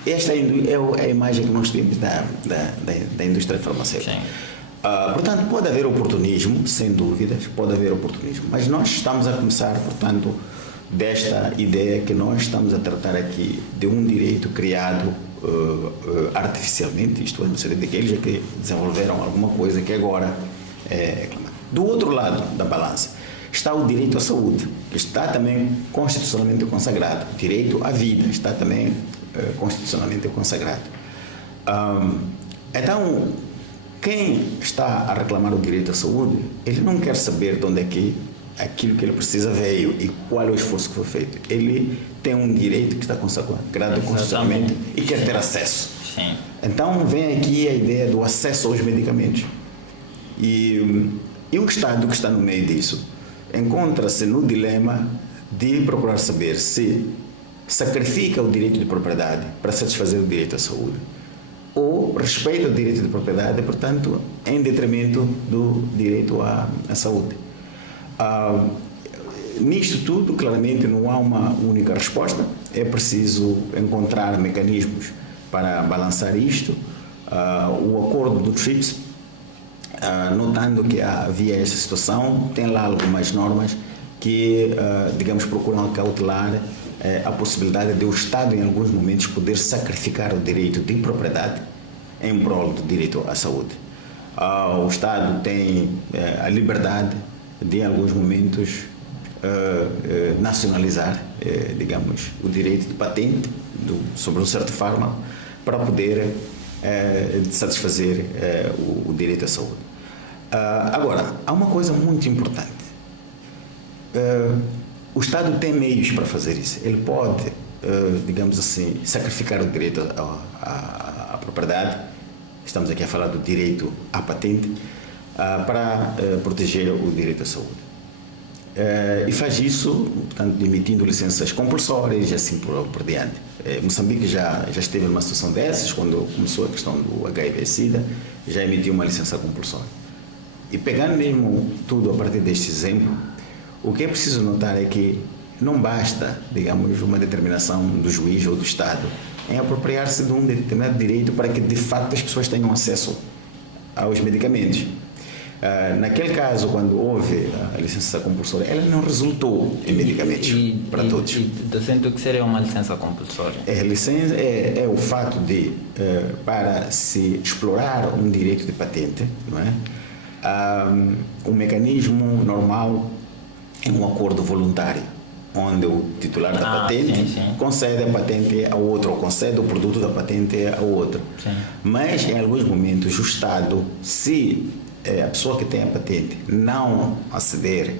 Esta é a imagem que nós temos da indústria farmacêutica. Portanto, pode haver oportunismo, sem dúvidas, pode haver oportunismo, mas nós estamos a começar, portanto, desta ideia que nós estamos a tratar aqui de um direito criado artificialmente, isto é, no sentido de que eles é que desenvolveram alguma coisa que agora é... Do outro lado da balança está o direito à saúde, que está também constitucionalmente consagrado. O direito à vida está também constitucionalmente consagrado. Então, quem está a reclamar o direito à saúde, ele não quer saber de onde é que aquilo que ele precisa veio e qual é o esforço que foi feito. Ele tem um direito que está consagrado constitucionalmente e quer ter acesso. Sim. Então, vem aqui a ideia do acesso aos medicamentos. E o Estado que está no meio disso encontra-se no dilema de procurar saber se sacrifica o direito de propriedade para satisfazer o direito à saúde ou respeita o direito de propriedade, portanto, em detrimento do direito à saúde. Nisto tudo, claramente, não há uma única resposta. É preciso encontrar mecanismos para balançar isto, o acordo do TRIPS, notando que havia esta situação, tem lá algumas normas que, digamos, procuram acautelar a possibilidade de o Estado, em alguns momentos, poder sacrificar o direito de propriedade em prol do direito à saúde. O Estado tem a liberdade de, em alguns momentos, nacionalizar, digamos, o direito de patente sobre um certo fármaco para poder satisfazer o direito à saúde. Agora, há uma coisa muito importante. O Estado tem meios para fazer isso. Ele pode, digamos assim, sacrificar o direito à propriedade. Estamos aqui a falar do direito à patente para proteger o direito à saúde. E faz isso, portanto, emitindo licenças compulsórias e assim por diante. Moçambique já esteve numa situação dessas, quando começou a questão do HIV/SIDA, já emitiu uma licença compulsória. E pegando mesmo tudo a partir deste exemplo, o que é preciso notar é que não basta, digamos, uma determinação do juiz ou do Estado em apropriar-se de um determinado direito para que, de facto, as pessoas tenham acesso aos medicamentos. Naquele caso, quando houve a licença compulsória, ela não resultou em medicamentos para todos. Eu sinto que seria uma licença compulsória. A licença é o fato de, para se explorar um direito de patente, não é? Um mecanismo normal é um acordo voluntário, onde o titular da patente concede a patente ao outro, ou concede o produto da patente ao outro. Sim. Mas, em alguns momentos, o Estado, se a pessoa que tem a patente não aceder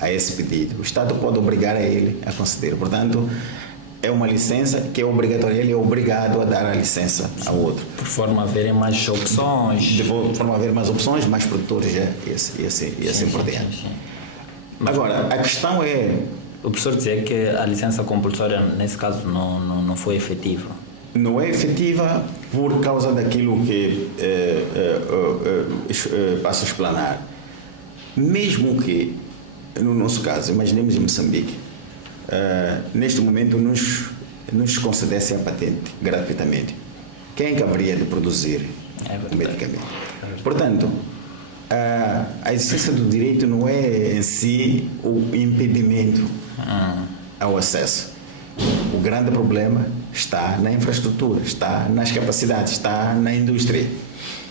a esse pedido, o Estado pode obrigar a ele a conceder. Portanto, é uma licença que é obrigatória, ele é obrigado a dar a licença ao outro. Por forma a haverem mais opções. De forma a haver mais opções, mais produtores e assim por diante. Sim. Agora, a questão é... O professor dizia que a licença compulsória, nesse caso, não foi efetiva. Não é efetiva por causa daquilo que passo a explanar. Mesmo que, no nosso caso, imaginemos em Moçambique, neste momento nos concedessem a patente gratuitamente. Quem que haveria de produzir o medicamento? Portanto, a existência do direito não é em si o impedimento ao acesso. O grande problema está na infraestrutura, está nas capacidades, está na indústria.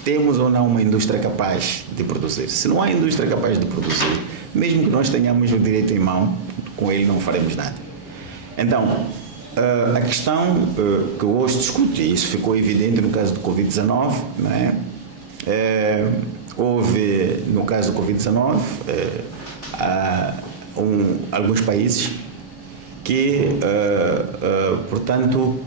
Temos ou não uma indústria capaz de produzir? Se não há indústria capaz de produzir, mesmo que nós tenhamos o direito em mão, com ele não faremos nada. Então, a questão que hoje discute, e isso ficou evidente no caso do Covid-19, não é? Houve, no caso do Covid-19, alguns países que, portanto,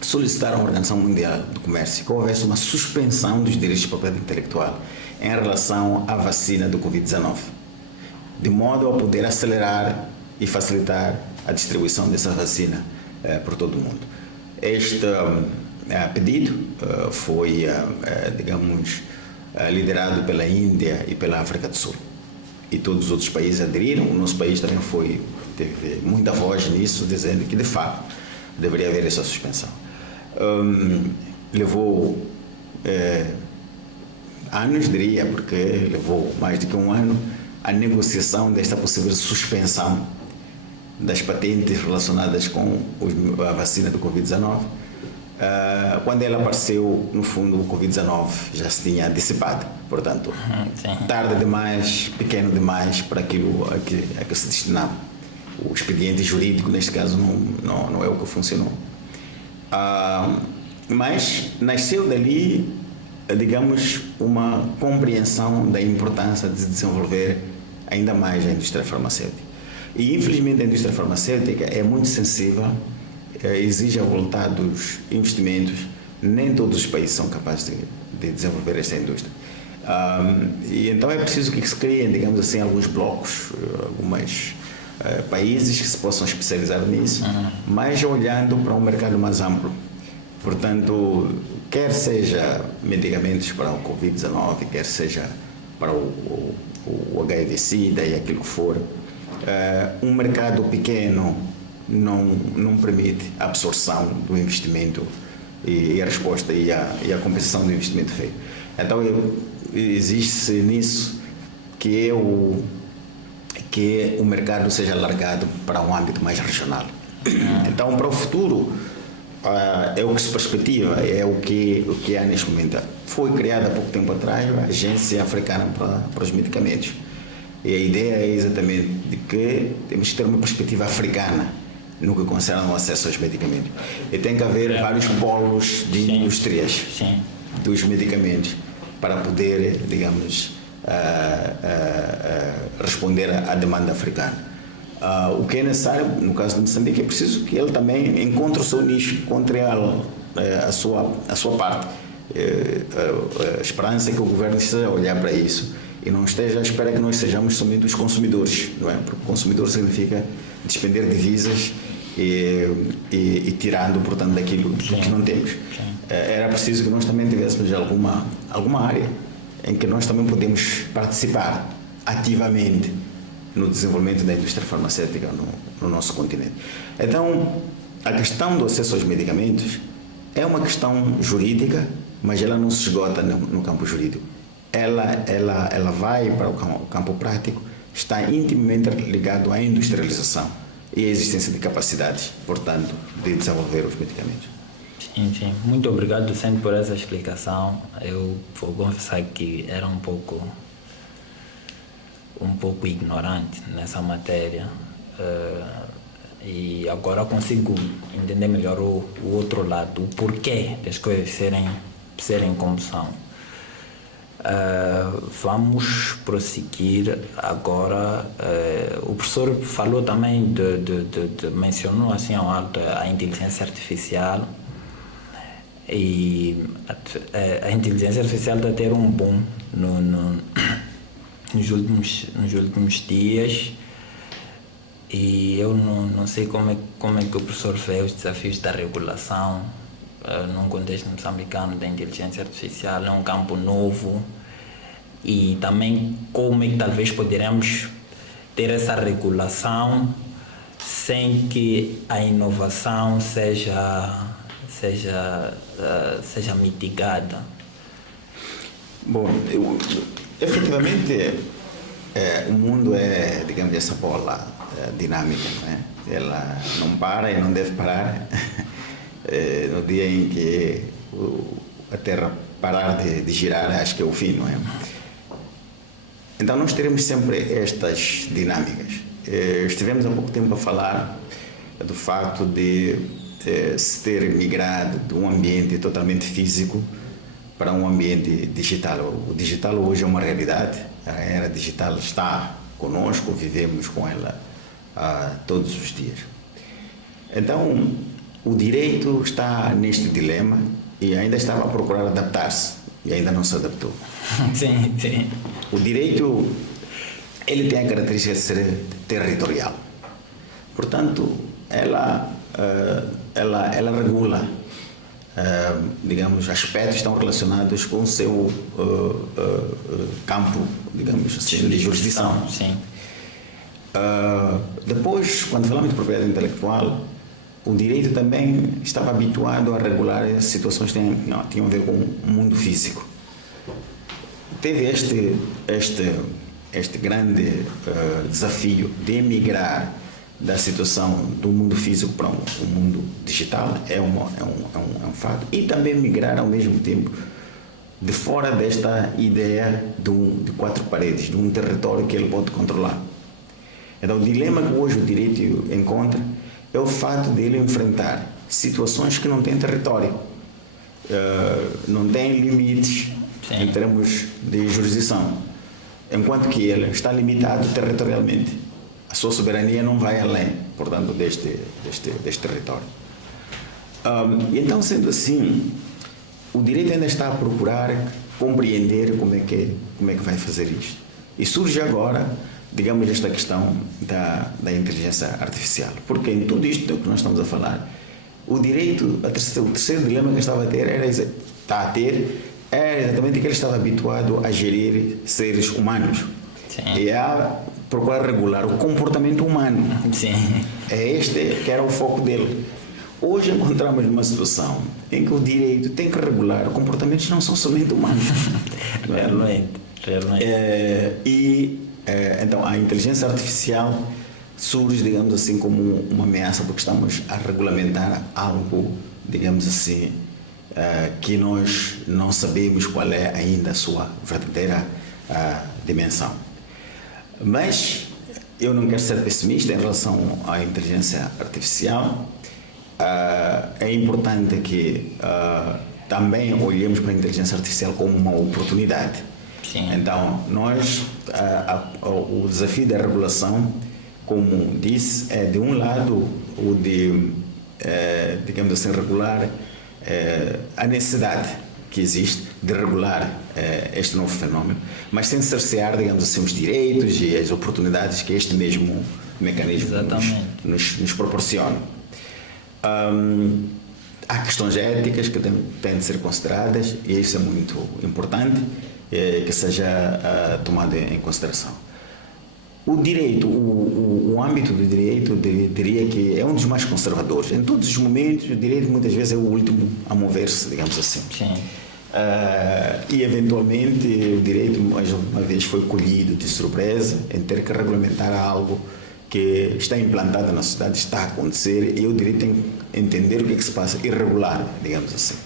solicitaram à Organização Mundial do Comércio que houvesse uma suspensão dos direitos de propriedade intelectual em relação à vacina do Covid-19, de modo a poder acelerar e facilitar a distribuição dessa vacina por todo o mundo. Este pedido foi, digamos, liderado pela Índia e pela África do Sul. E todos os outros países aderiram. O nosso país também teve muita voz nisso, dizendo que, de fato, deveria haver essa suspensão. Levou anos, diria, porque levou mais do que um ano, a negociação desta possível suspensão das patentes relacionadas com a vacina do Covid-19. Quando ela apareceu, no fundo, o Covid-19 já se tinha dissipado. Portanto, tarde demais, pequeno demais para aquilo a que se destinava. O expediente jurídico, neste caso, não é o que funcionou. Mas nasceu dali, digamos, uma compreensão da importância de desenvolver ainda mais a indústria farmacêutica. E, infelizmente, a indústria farmacêutica é muito sensível, exige avultados investimentos. Nem todos os países são capazes de desenvolver esta indústria. E então é preciso que se criem, digamos assim, alguns blocos, alguns países que se possam especializar nisso, mas olhando para um mercado mais amplo. Portanto, quer seja medicamentos para o Covid-19, quer seja para o HIV/SIDA e aquilo que for, um mercado pequeno não permite a absorção do investimento e a resposta e a compensação do investimento feito. Então, existe nisso que o mercado seja alargado para um âmbito mais regional. Então, para o futuro, é o que se perspectiva, é o que há neste momento. Foi criada há pouco tempo atrás a Agência Africana para os Medicamentos. E a ideia é exatamente de que temos que ter uma perspectiva africana no que concerne o acesso aos medicamentos. E tem que haver vários polos de indústrias dos medicamentos para poder, digamos, responder à demanda africana. O que é necessário, no caso de Moçambique, é preciso que ele também encontre o seu nicho, encontre a sua parte. A esperança é que o governo esteja a olhar para isso e não esteja à espera que nós sejamos somente os consumidores, não é? Porque consumidor significa despender divisas e tirando, portanto, daquilo que não temos. Era preciso que nós também tivéssemos alguma área em que nós também podemos participar ativamente no desenvolvimento da indústria farmacêutica no nosso continente. Então, a questão do acesso aos medicamentos é uma questão jurídica, mas ela não se esgota no campo jurídico. Ela vai para o campo prático, está intimamente ligado à industrialização e à existência de capacidades, portanto, de desenvolver os medicamentos. Sim. Muito obrigado sempre por essa explicação. Eu vou confessar que era um pouco ignorante nessa matéria, e agora consigo entender melhor o outro lado, o porquê das coisas serem como são. Vamos prosseguir agora. O professor falou também mencionou assim ao alto a inteligência artificial, e a inteligência artificial está a ter um boom nos últimos dias, e eu não sei como é que o professor vê os desafios da regulação num contexto moçambicano da inteligência artificial. É um campo novo, e também como é que talvez poderemos ter essa regulação sem que a inovação seja mitigada. Bom, efetivamente, o mundo é, digamos, essa bola dinâmica, não é? Ela não para e não deve parar. No dia em que a Terra parar de girar, acho que é o fim, não é? Então, nós teremos sempre estas dinâmicas. Estivemos há pouco tempo a falar do fato de se ter migrado de um ambiente totalmente físico para um ambiente digital. O digital hoje é uma realidade, a era digital está conosco, vivemos com ela todos os dias. Então, o direito está neste dilema e ainda estava a procurar adaptar-se e ainda não se adaptou. Sim. O direito, ele tem a característica de ser territorial. Portanto, ela regula, digamos, aspectos que estão relacionados com o seu campo, digamos assim, de jurisdição. Sim. Depois, quando falamos de propriedade intelectual, o direito também estava habituado a regular situações que tinham a ver com o mundo físico. Teve este grande desafio de emigrar da situação do mundo físico para o mundo digital, é um fato, e também migrar ao mesmo tempo de fora desta ideia de quatro paredes, de um território que ele pode controlar. Então, o dilema que hoje o direito encontra é o fato de ele enfrentar situações que não têm território, não têm limites. Sim. Em termos de jurisdição, enquanto que ele está limitado territorialmente. A sua soberania não vai além, portanto, deste território. E então, sendo assim, o direito ainda está a procurar compreender como é que vai fazer isto. E surge agora, digamos, esta questão da inteligência artificial. Porque em tudo isto que nós estamos a falar, o direito, o terceiro dilema que estava a ter era exatamente que ele estava habituado a gerir seres humanos. Sim. E a procurar regular o comportamento humano. Sim. É este que era o foco dele. Hoje encontramos numa situação em que o direito tem que regular comportamentos que não são somente humanos. Realmente. Então, a inteligência artificial surge, digamos assim, como uma ameaça porque estamos a regulamentar algo, digamos assim, que nós não sabemos qual é ainda a sua verdadeira dimensão. Mas eu não quero ser pessimista em relação à inteligência artificial. É importante que também olhemos para a inteligência artificial como uma oportunidade. Sim. Então, o desafio da regulação, como disse, é de um lado o de, digamos assim, regular a necessidade que existe de regular este novo fenómeno, mas sem cercear, digamos assim, os direitos e as oportunidades que este mesmo mecanismo nos proporciona. Há questões éticas que têm de ser consideradas e isso é muito importante que seja tomado em consideração. O direito, o âmbito do direito, diria que é um dos mais conservadores. Em todos os momentos, o direito muitas vezes é o último a mover-se, digamos assim. Sim. E eventualmente o direito, mais uma vez, foi colhido de surpresa em ter que regulamentar algo que está implantado na sociedade, está a acontecer, e o direito tem que entender o que se passa, irregular, digamos assim.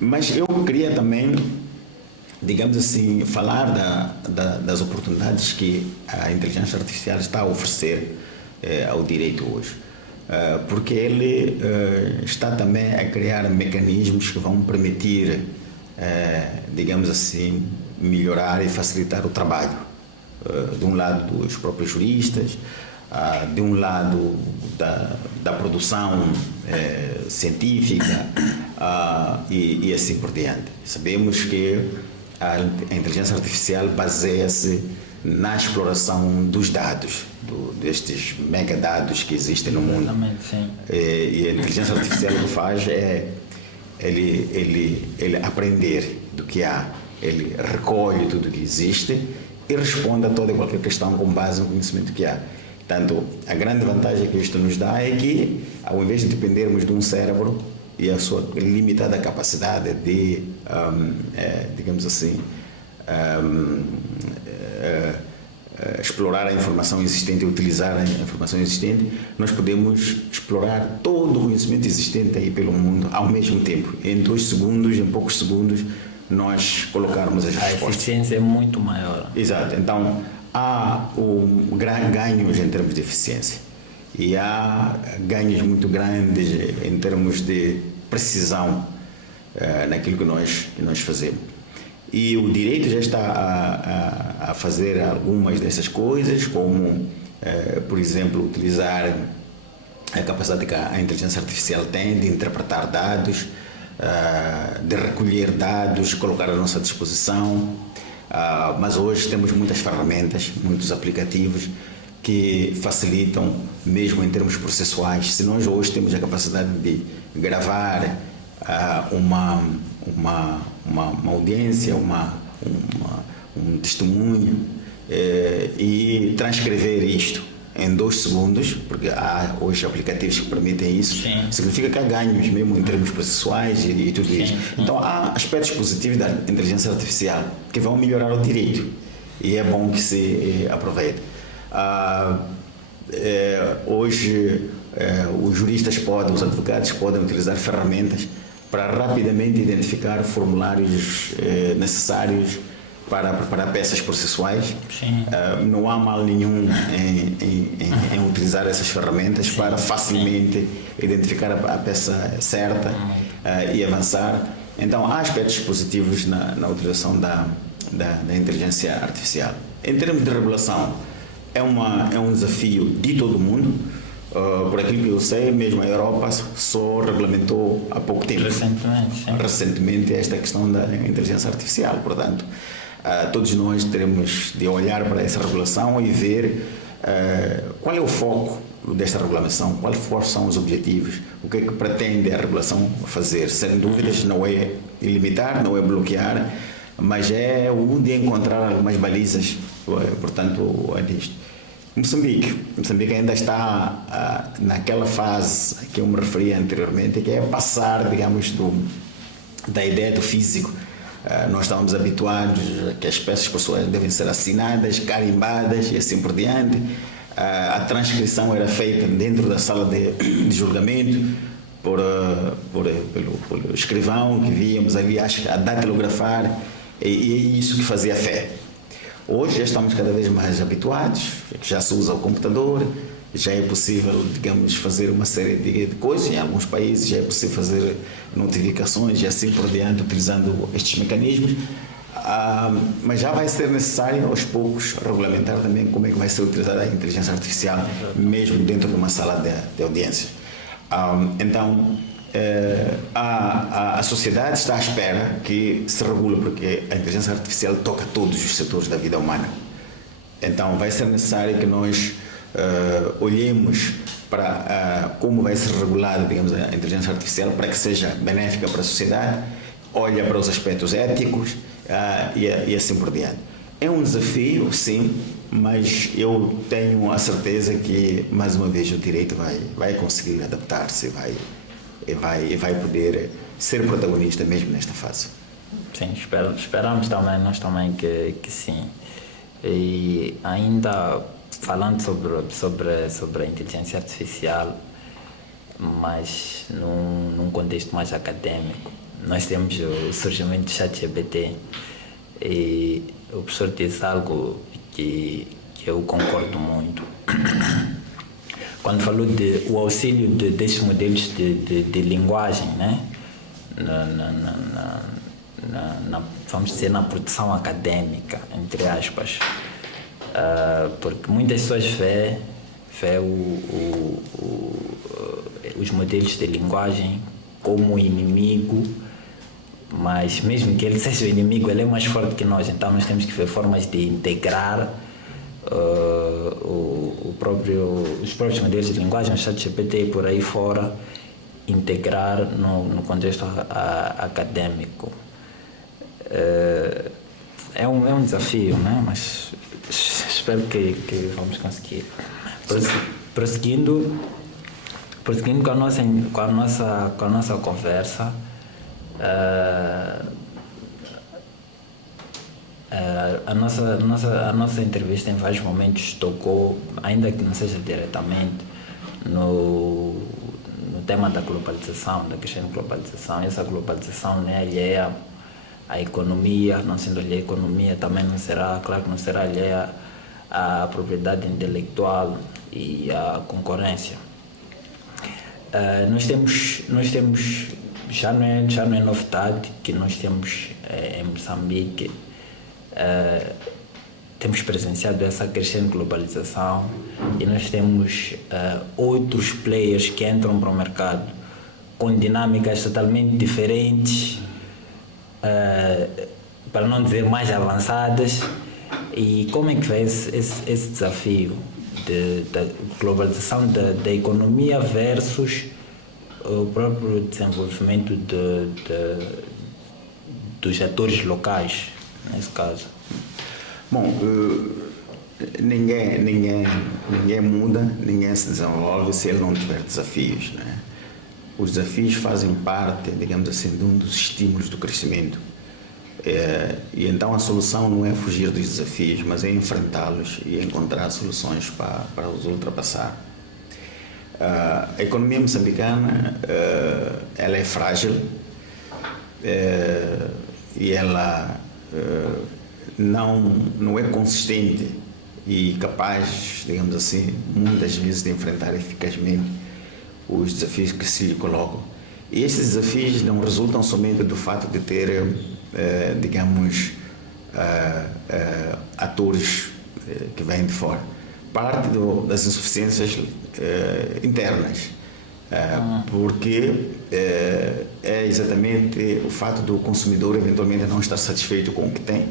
Mas eu queria também, digamos assim, falar das oportunidades que a inteligência artificial está a oferecer ao direito hoje. Porque ele está também a criar mecanismos que vão permitir, digamos assim, melhorar e facilitar o trabalho. De um lado dos próprios juristas, de um lado da produção científica e assim por diante. Sabemos que a inteligência artificial baseia-se na exploração dos dados, destes megadados que existem no mundo. Sim. E a inteligência artificial o que faz é ele aprender do que há, ele recolhe tudo o que existe e responde a toda e qualquer questão com base no conhecimento que há. Portanto, a grande vantagem que isto nos dá é que, ao invés de dependermos de um cérebro e a sua limitada capacidade de, digamos assim, explorar a informação existente e utilizar a informação existente, nós podemos explorar todo o conhecimento existente aí pelo mundo ao mesmo tempo. Em 2 segundos, em poucos segundos, nós colocarmos as respostas. A eficiência é muito maior. Exato. Então, há ganhos em termos de eficiência e há ganhos muito grandes em termos de precisão naquilo que nós fazemos. E o direito já está a fazer algumas dessas coisas, como, por exemplo, utilizar a capacidade que a inteligência artificial tem de interpretar dados, de recolher dados, colocar à nossa disposição. Mas hoje temos muitas ferramentas, muitos aplicativos que facilitam, mesmo em termos processuais. Se nós hoje temos a capacidade de gravar uma audiência, um testemunho e transcrever isto em 2 segundos, porque há hoje aplicativos que permitem isso. Sim. Significa que há ganhos mesmo em termos processuais e tudo isso. Então há aspectos positivos da inteligência artificial que vão melhorar o direito e é bom que se aproveite. Hoje os juristas os advogados podem utilizar ferramentas para rapidamente identificar formulários necessários para preparar peças processuais. Não há mal nenhum em utilizar essas ferramentas para facilmente identificar a peça certa e avançar. Então, há aspectos positivos na utilização da inteligência artificial. Em termos de regulação, é um desafio de todo mundo. Por aquilo que eu sei, mesmo a Europa só regulamentou há pouco tempo. Recentemente esta questão da inteligência artificial. Portanto, todos nós teremos de olhar para essa regulação e ver qual é o foco desta regulação, quais são os objetivos, o que é que pretende a regulação fazer. Sem dúvidas, não é limitar, não é bloquear, mas é o de encontrar algumas balizas, portanto, nisto. Moçambique ainda está naquela fase que eu me referi anteriormente, que é passar, digamos, da ideia do físico. Nós estávamos habituados a que as peças por sua devem ser assinadas, carimbadas e assim por diante. A transcrição era feita dentro da sala de julgamento pelo escrivão que víamos ali a datilografar, e é isso que fazia fé. Hoje já estamos cada vez mais habituados, já se usa o computador, já é possível, digamos, fazer uma série de coisas. Em alguns países já é possível fazer notificações e assim por diante, utilizando estes mecanismos. Mas já vai ser necessário, aos poucos, regulamentar também como é que vai ser utilizada a inteligência artificial, mesmo dentro de uma sala de audiência. Então, a sociedade está à espera que se regule, porque a inteligência artificial toca todos os setores da vida humana. Então, vai ser necessário que nós olhemos para como vai ser regulada, digamos, a inteligência artificial para que seja benéfica para a sociedade, olha para os aspectos éticos e assim por diante. É um desafio, sim, mas eu tenho a certeza que, mais uma vez, o direito vai conseguir adaptar-se e vai poder ser protagonista mesmo nesta fase. Sim, esperamos também, nós também que sim. E ainda falando sobre a inteligência artificial, mas num contexto mais acadêmico, nós temos o surgimento do ChatGPT, e o professor disse algo que eu concordo muito. Quando falou o auxílio destes modelos de linguagem, né? Vamos dizer, na produção acadêmica, entre aspas, porque muitas pessoas vê os modelos de linguagem como inimigo, mas mesmo que ele seja o inimigo, ele é mais forte que nós. Então nós temos que ver formas de integrar os próprios modelos de linguagem, o ChatGPT e por aí fora, integrar no contexto acadêmico. É um desafio, né? Mas espero que vamos conseguir. Prosseguindo com a nossa conversa, a nossa entrevista em vários momentos tocou, ainda que não seja diretamente, no tema da globalização, da questão da globalização. Essa globalização não é alheia à economia, não sendo alheia à economia, também não será, claro que não será alheia à propriedade intelectual e à concorrência. Nós temos já não é novidade que nós temos em Moçambique, temos presenciado essa crescente globalização, e nós temos outros players que entram para o mercado com dinâmicas totalmente diferentes, para não dizer mais avançadas. E como é que vê esse desafio da globalização da economia versus o próprio desenvolvimento dos atores locais, nesse caso? Bom, ninguém muda, ninguém se desenvolve se ele não tiver desafios, né? Os desafios fazem parte, digamos assim, de um dos estímulos do crescimento. E então a solução não é fugir dos desafios, mas é enfrentá-los e encontrar soluções para os ultrapassar. A economia moçambicana, ela é frágil, e ela não é consistente e capaz, digamos assim, muitas vezes de enfrentar eficazmente os desafios que se lhe colocam. E esses desafios não resultam somente do fato de ter, digamos, atores que vêm de fora. Parte das insuficiências internas, porque é exatamente o fato do consumidor eventualmente não estar satisfeito com o que tem,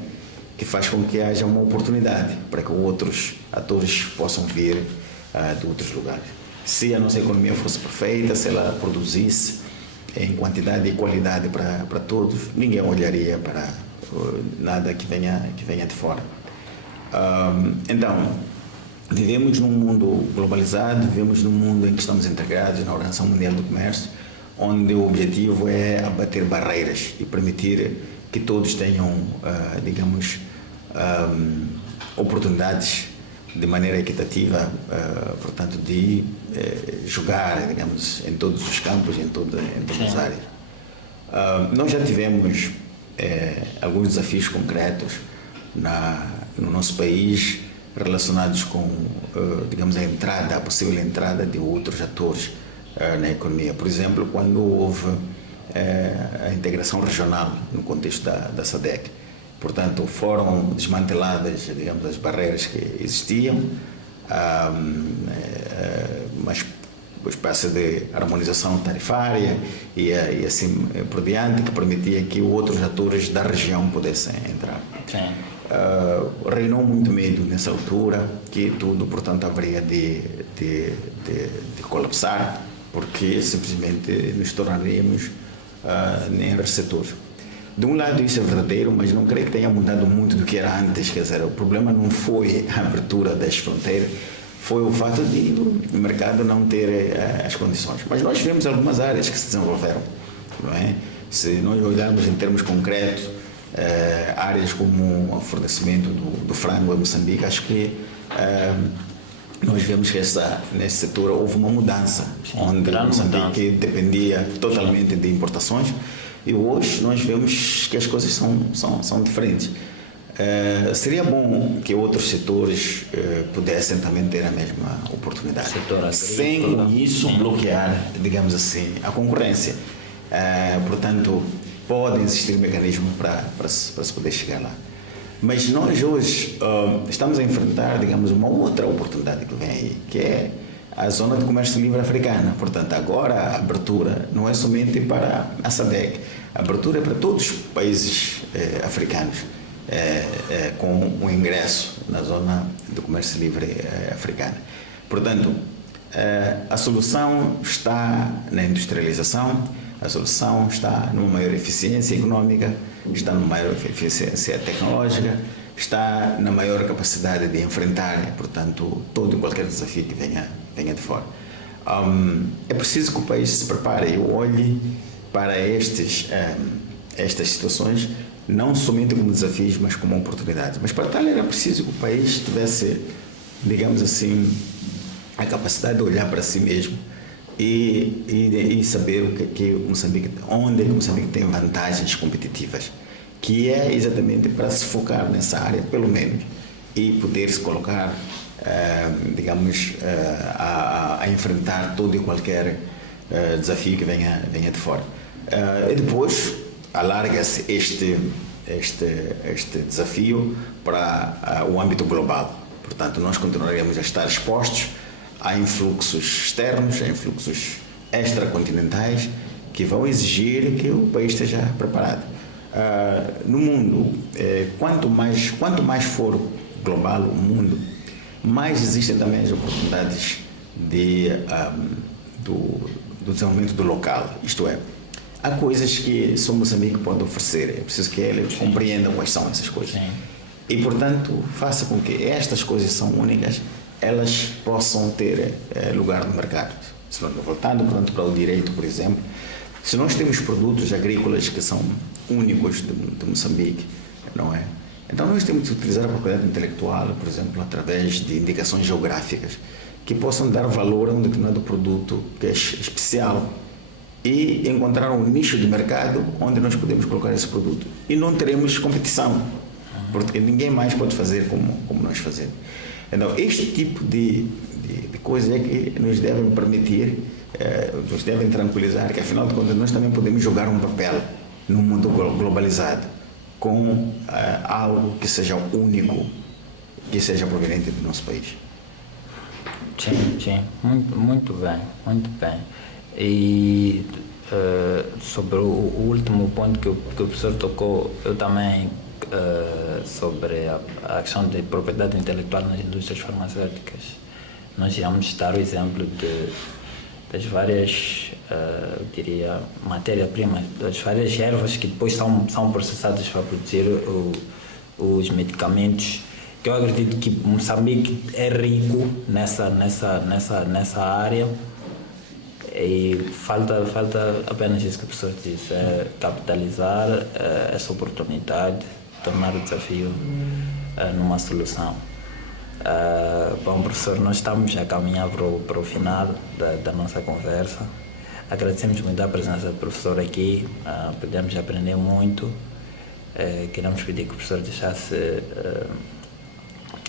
que faz com que haja uma oportunidade para que outros atores possam vir de outros lugares. Se a nossa economia fosse perfeita, se ela produzisse em quantidade e qualidade para todos, ninguém olharia para nada que venha de fora. Então, vivemos num mundo globalizado, vivemos num mundo em que estamos integrados na Organização Mundial do Comércio, onde o objetivo é abater barreiras e permitir que todos tenham, digamos, oportunidades de maneira equitativa, portanto, de jogar, digamos, em todos os campos, em todas as áreas. Nós já tivemos alguns desafios concretos no nosso país relacionados com, digamos, a possível entrada de outros atores na economia. Por exemplo, quando houve a integração regional no contexto da SADC. Portanto, foram desmanteladas, digamos, as barreiras que existiam, uma espécie de harmonização tarifária e assim por diante, que permitia que outros atores da região pudessem entrar. Reinou muito medo nessa altura que tudo, portanto, haveria de colapsar, porque simplesmente nos tornaríamos nem receptores. De um lado isso é verdadeiro, mas não creio que tenha mudado muito do que era antes. Quer dizer, o problema não foi a abertura das fronteiras, foi o fato de o mercado não ter as condições. Mas nós vemos algumas áreas que se desenvolveram, não é? Se nós olharmos em termos concretos, áreas como o fornecimento do frango a Moçambique, acho que nós vemos que nesse setor houve uma mudança, onde Moçambique dependia totalmente de importações, e hoje nós vemos que as coisas são diferentes. Seria bom que outros setores pudessem também ter a mesma oportunidade, sem com isso bloquear, digamos assim, a concorrência. Portanto, podem existir mecanismos para se poder chegar lá. Mas nós hoje estamos a enfrentar, digamos, uma outra oportunidade que vem aí, que é a Zona de Comércio Livre Africana. Portanto, agora a abertura não é somente para a SADC, a abertura é para todos os países africanos, com o ingresso na Zona de Comércio Livre Africana. Portanto, a solução está na industrialização, a solução está numa maior eficiência econômica, está numa maior eficiência tecnológica, está na maior capacidade de enfrentar, portanto, todo e qualquer desafio que venha de fora. É preciso que o país se prepare e olhe para estas situações, não somente como desafios, mas como oportunidades. Mas para tal era preciso que o país tivesse, digamos assim, a capacidade de olhar para si mesmo e saber onde é que Moçambique tem vantagens competitivas, que é exatamente para se focar nessa área, pelo menos, e poder se colocar, digamos, a enfrentar todo e qualquer desafio que venha de fora. E depois alarga-se este desafio para o âmbito global. Portanto, nós continuaremos a estar expostos a influxos externos, a influxos extracontinentais, que vão exigir que o país esteja preparado. No mundo, quanto mais for global o mundo, mais existem também as oportunidades do desenvolvimento do local. Isto é, há coisas que só Moçambique pode oferecer, é preciso que ele compreenda quais são essas coisas. Sim. E, portanto, faça com que estas coisas são únicas, elas possam ter lugar no mercado. Voltando, portanto, para o direito, por exemplo, se nós temos produtos agrícolas que são únicos de Moçambique, não é? Então nós temos que utilizar a propriedade intelectual, por exemplo, através de indicações geográficas que possam dar valor a um determinado produto que é especial e encontrar um nicho de mercado onde nós podemos colocar esse produto. E não teremos competição, porque ninguém mais pode fazer como nós fazemos. Então, este tipo de coisas é que nos devem permitir, nos devem tranquilizar que, afinal de contas, nós também podemos jogar um papel num mundo globalizado com algo que seja único, que seja proveniente do nosso país. Sim, muito bem. E sobre o último ponto que o professor tocou, eu também, sobre a questão de propriedade intelectual nas indústrias farmacêuticas, nós íamos dar o exemplo das várias, eu diria, matéria-primas, das várias ervas que depois são processadas para produzir os medicamentos, que eu acredito que Moçambique é rico nessa área e falta apenas isso que o professor disse, é capitalizar essa oportunidade, tornar o desafio numa solução. Bom, professor, nós estamos a caminhar para o final da nossa conversa. Agradecemos muito a presença do professor aqui, podemos aprender muito. Queremos pedir que o professor deixasse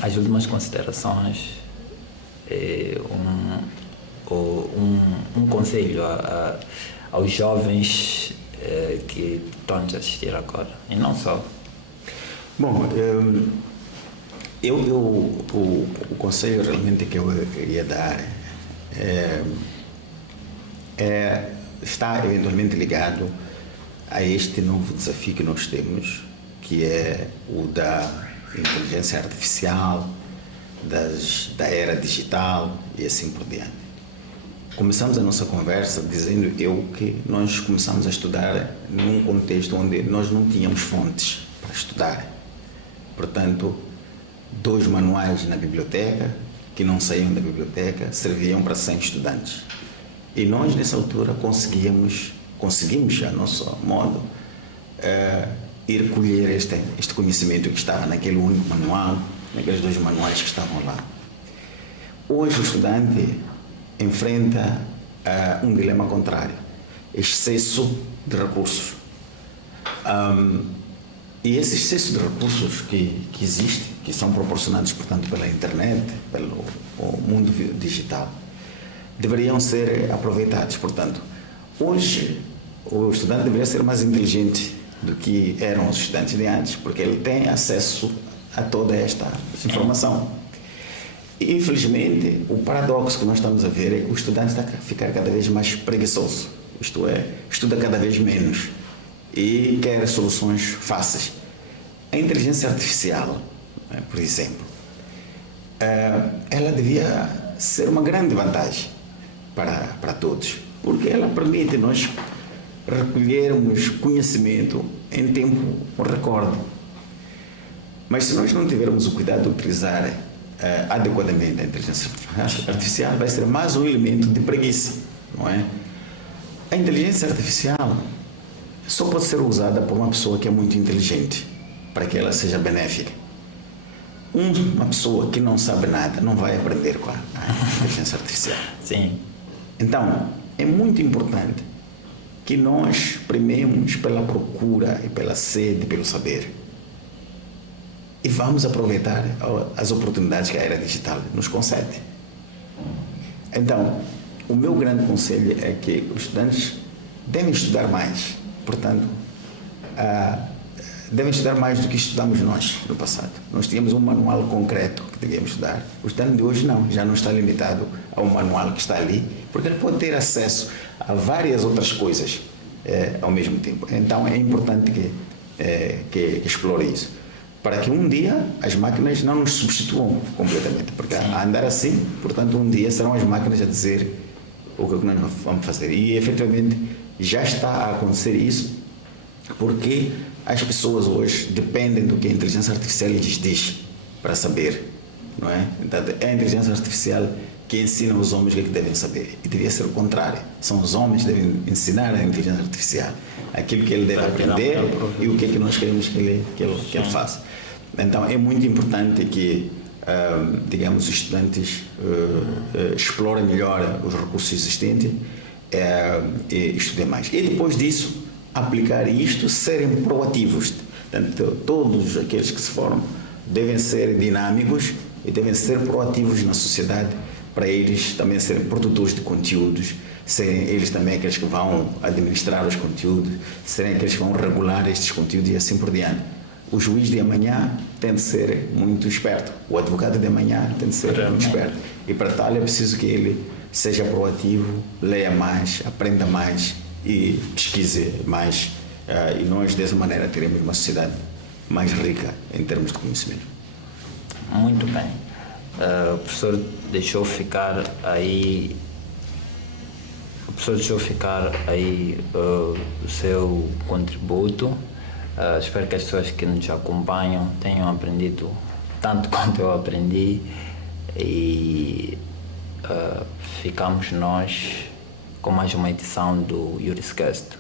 as últimas considerações, um conselho aos jovens que estão nos assistir agora, e não só. Bom, o conselho realmente que eu ia dar está eventualmente ligado a este novo desafio que nós temos, que é o da inteligência artificial, da era digital e assim por diante. Começamos a nossa conversa dizendo que nós começamos a estudar num contexto onde nós não tínhamos fontes para estudar. Portanto, 2 manuais na biblioteca, que não saíam da biblioteca, serviam para 100 estudantes. E nós, nessa altura, conseguimos a nosso modo, ir colher este conhecimento que estava naquele único manual, naqueles 2 manuais que estavam lá. Hoje o estudante enfrenta um dilema contrário, excesso de recursos. E esse excesso de recursos que existe, que são proporcionados, portanto, pela internet, pelo mundo digital, deveriam ser aproveitados. Portanto, hoje o estudante deveria ser mais inteligente do que eram os estudantes de antes, porque ele tem acesso a toda esta informação. E, infelizmente, o paradoxo que nós estamos a ver é que o estudante está a ficar cada vez mais preguiçoso, isto é, estuda cada vez menos e quer soluções fáceis. A inteligência artificial, por exemplo, ela devia ser uma grande vantagem para todos, porque ela permite nós recolhermos conhecimento em tempo recorde. Mas se nós não tivermos o cuidado de utilizar adequadamente a inteligência artificial, vai ser mais um elemento de preguiça, não é? A inteligência artificial só pode ser usada por uma pessoa que é muito inteligente, para que ela seja benéfica. Uma pessoa que não sabe nada não vai aprender com a inteligência artificial. Sim. Então, é muito importante que nós primemos pela procura e pela sede, pelo saber. E vamos aproveitar as oportunidades que a era digital nos concede. Então, o meu grande conselho é que os estudantes devem estudar mais. Portanto, devem estudar mais do que estudamos nós no passado. Nós tínhamos um manual concreto que devíamos estudar. O estudante de hoje não, já não está limitado a um manual que está ali, porque ele pode ter acesso a várias outras coisas ao mesmo tempo. Então, é importante que explore isso, para que um dia as máquinas não nos substituam completamente, porque a andar assim, portanto, um dia serão as máquinas a dizer o que nós vamos fazer. E, efetivamente, já está a acontecer isso, porque as pessoas hoje dependem do que a inteligência artificial lhes diz para saber, não é? Então, é a inteligência artificial que ensina os homens o que devem saber, e devia ser o contrário. São os homens que devem ensinar a inteligência artificial aquilo que ele deve aprender e o que nós queremos que ele faça. Então, é muito importante que, digamos, os estudantes explorem melhor os recursos existentes e estudem mais. E depois disso, aplicar isto, serem proativos. Portanto, todos aqueles que se formam devem ser dinâmicos e devem ser proativos na sociedade, para eles também serem produtores de conteúdos, serem eles também aqueles que vão administrar os conteúdos, serem aqueles que vão regular estes conteúdos e assim por diante. O juiz de amanhã tem de ser muito esperto, o advogado de amanhã tem de ser muito esperto. E para tal é preciso que ele seja proativo, leia mais, aprenda mais e pesquise mais. E nós, dessa maneira, teremos uma sociedade mais rica em termos de conhecimento. Muito bem. O professor deixou ficar aí o seu contributo. Espero que as pessoas que nos acompanham tenham aprendido tanto quanto eu aprendi e ficamos nós com mais uma edição do Yuriscast.